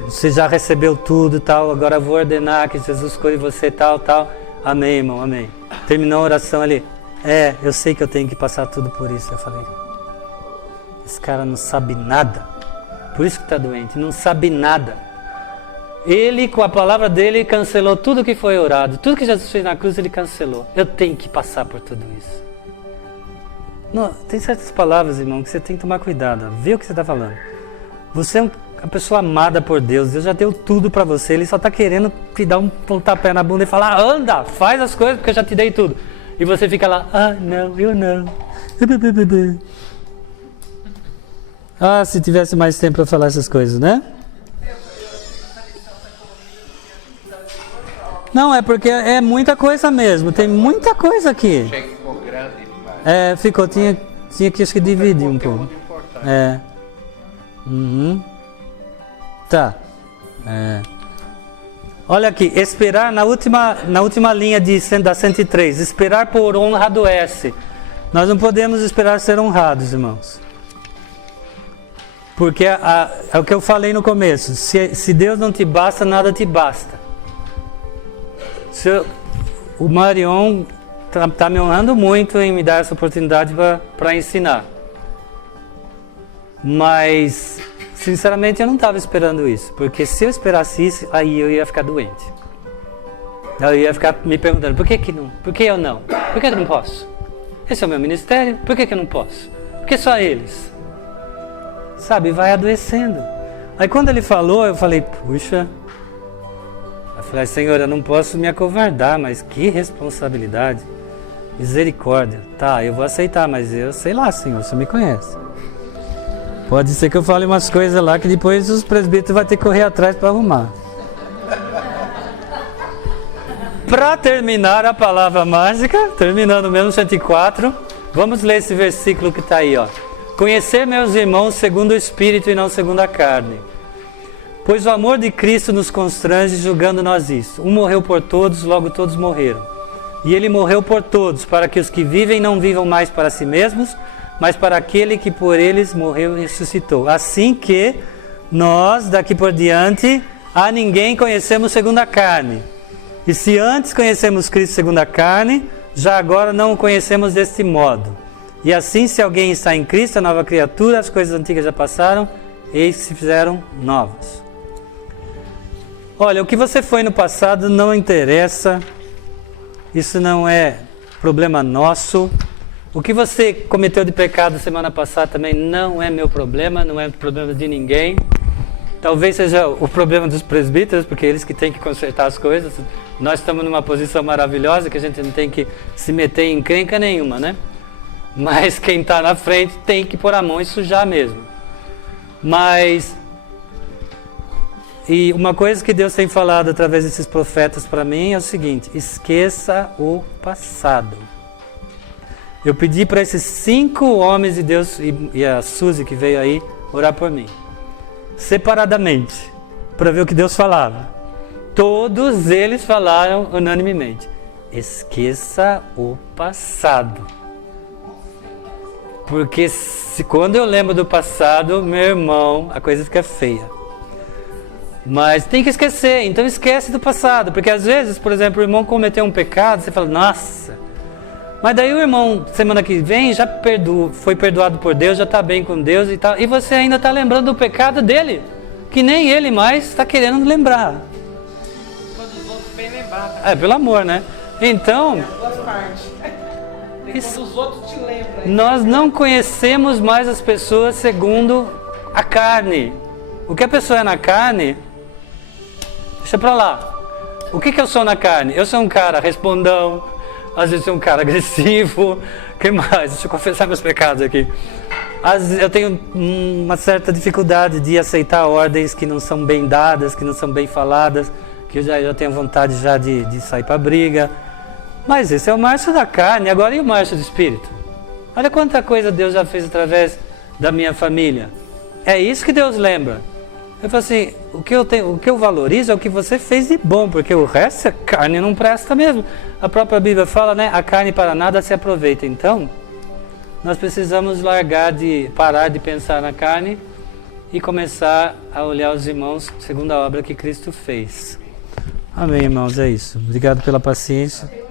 você já recebeu tudo, tal, agora eu vou ordenar que Jesus cure você, tal. Amém, irmão, amém. Terminou a oração ali. Eu sei que eu tenho que passar tudo por isso. Eu falei, esse cara não sabe nada. Por isso que está doente, não sabe nada. Ele, com a palavra dele, cancelou tudo que foi orado. Tudo que Jesus fez na cruz, ele cancelou. Eu tenho que passar por tudo isso. Não, tem certas palavras, irmão, que você tem que tomar cuidado. Vê o que você está falando. Você é uma pessoa amada por Deus. Deus já deu tudo para você. Ele só está querendo te dar um pontapé na bunda e falar, anda, faz as coisas, porque eu já te dei tudo. E você fica lá, não, eu não. Ah, se tivesse mais tempo para falar essas coisas, né? Não, é porque é muita coisa mesmo, tem muita coisa aqui. Achei que ficou grande demais. Ficou, tinha que acho que dividir um pouco. Tá. Olha aqui, esperar na última linha da 103, esperar por honra adoece. Nós não podemos esperar ser honrados, irmãos. Porque é o que eu falei no começo, se Deus não te basta, nada te basta. O Marion está me honrando muito em me dar essa oportunidade para ensinar. Mas, sinceramente, eu não estava esperando isso. Porque se eu esperasse isso, aí eu ia ficar doente. Eu ia ficar me perguntando, por que não? Por que eu não? Por que eu não posso? Esse é o meu ministério, por que eu não posso? Por que só eles? Sabe, vai adoecendo. Aí quando ele falou, eu falei, puxa... Eu falei, Senhor, eu não posso me acovardar, mas que responsabilidade. Misericórdia. Tá, eu vou aceitar, mas eu sei lá, Senhor, você me conhece. Pode ser que eu fale umas coisas lá que depois os presbíteros vão ter que correr atrás para arrumar. Para terminar a palavra mágica, terminando mesmo 104, vamos ler esse versículo que está aí, ó. Conhecer meus irmãos segundo o Espírito e não segundo a carne. Pois o amor de Cristo nos constrange, julgando nós isso. Um morreu por todos, logo todos morreram. E ele morreu por todos, para que os que vivem não vivam mais para si mesmos, mas para aquele que por eles morreu e ressuscitou. Assim que nós, daqui por diante, a ninguém conhecemos segundo a carne. E se antes conhecemos Cristo segundo a carne, já agora não o conhecemos deste modo. E assim, se alguém está em Cristo, a nova criatura, as coisas antigas já passaram, eis que se fizeram novas. Olha, o que você foi no passado não interessa, isso não é problema nosso. O que você cometeu de pecado semana passada também não é meu problema, não é problema de ninguém. Talvez seja o problema dos presbíteros, porque eles que têm que consertar as coisas. Nós estamos numa posição maravilhosa que a gente não tem que se meter em encrenca nenhuma, né? Mas quem está na frente tem que pôr a mão e sujar mesmo. E uma coisa que Deus tem falado através desses profetas para mim é o seguinte: esqueça o passado. Eu pedi para esses 5 homens de Deus e a Suzy que veio aí orar por mim, separadamente, para ver o que Deus falava. Todos eles falaram unanimemente: esqueça o passado. Porque quando eu lembro do passado, meu irmão, a coisa fica feia. Mas tem que esquecer, então esquece do passado. Porque às vezes, por exemplo, o irmão cometeu um pecado, você fala, nossa. Mas daí o irmão, semana que vem, já foi perdoado por Deus, já está bem com Deus e tal. E você ainda está lembrando do pecado dele, que nem ele mais está querendo lembrar. Quando os outros vêm lembrar. É, pelo amor, né? Então, Duas partes. Quando os outros te lembram. nós não conhecemos mais as pessoas segundo a carne. O que a pessoa é na carne, deixa pra lá. O que eu sou na carne? Eu sou um cara respondão, às vezes sou um cara agressivo. O que mais? Deixa eu confessar meus pecados aqui. Às vezes eu tenho uma certa dificuldade de aceitar ordens que não são bem dadas, que não são bem faladas, que eu já tenho vontade já de sair pra briga. Mas esse é o Márcio da carne. Agora e o Márcio do Espírito? Olha quanta coisa Deus já fez através da minha família. É isso que Deus lembra. Eu falo assim, o que eu valorizo é o que você fez de bom, porque o resto, a carne não presta mesmo. A própria Bíblia fala, né? A carne para nada se aproveita. Então, nós precisamos parar de pensar na carne e começar a olhar os irmãos segundo a obra que Cristo fez. Amém, irmãos, é isso. Obrigado pela paciência.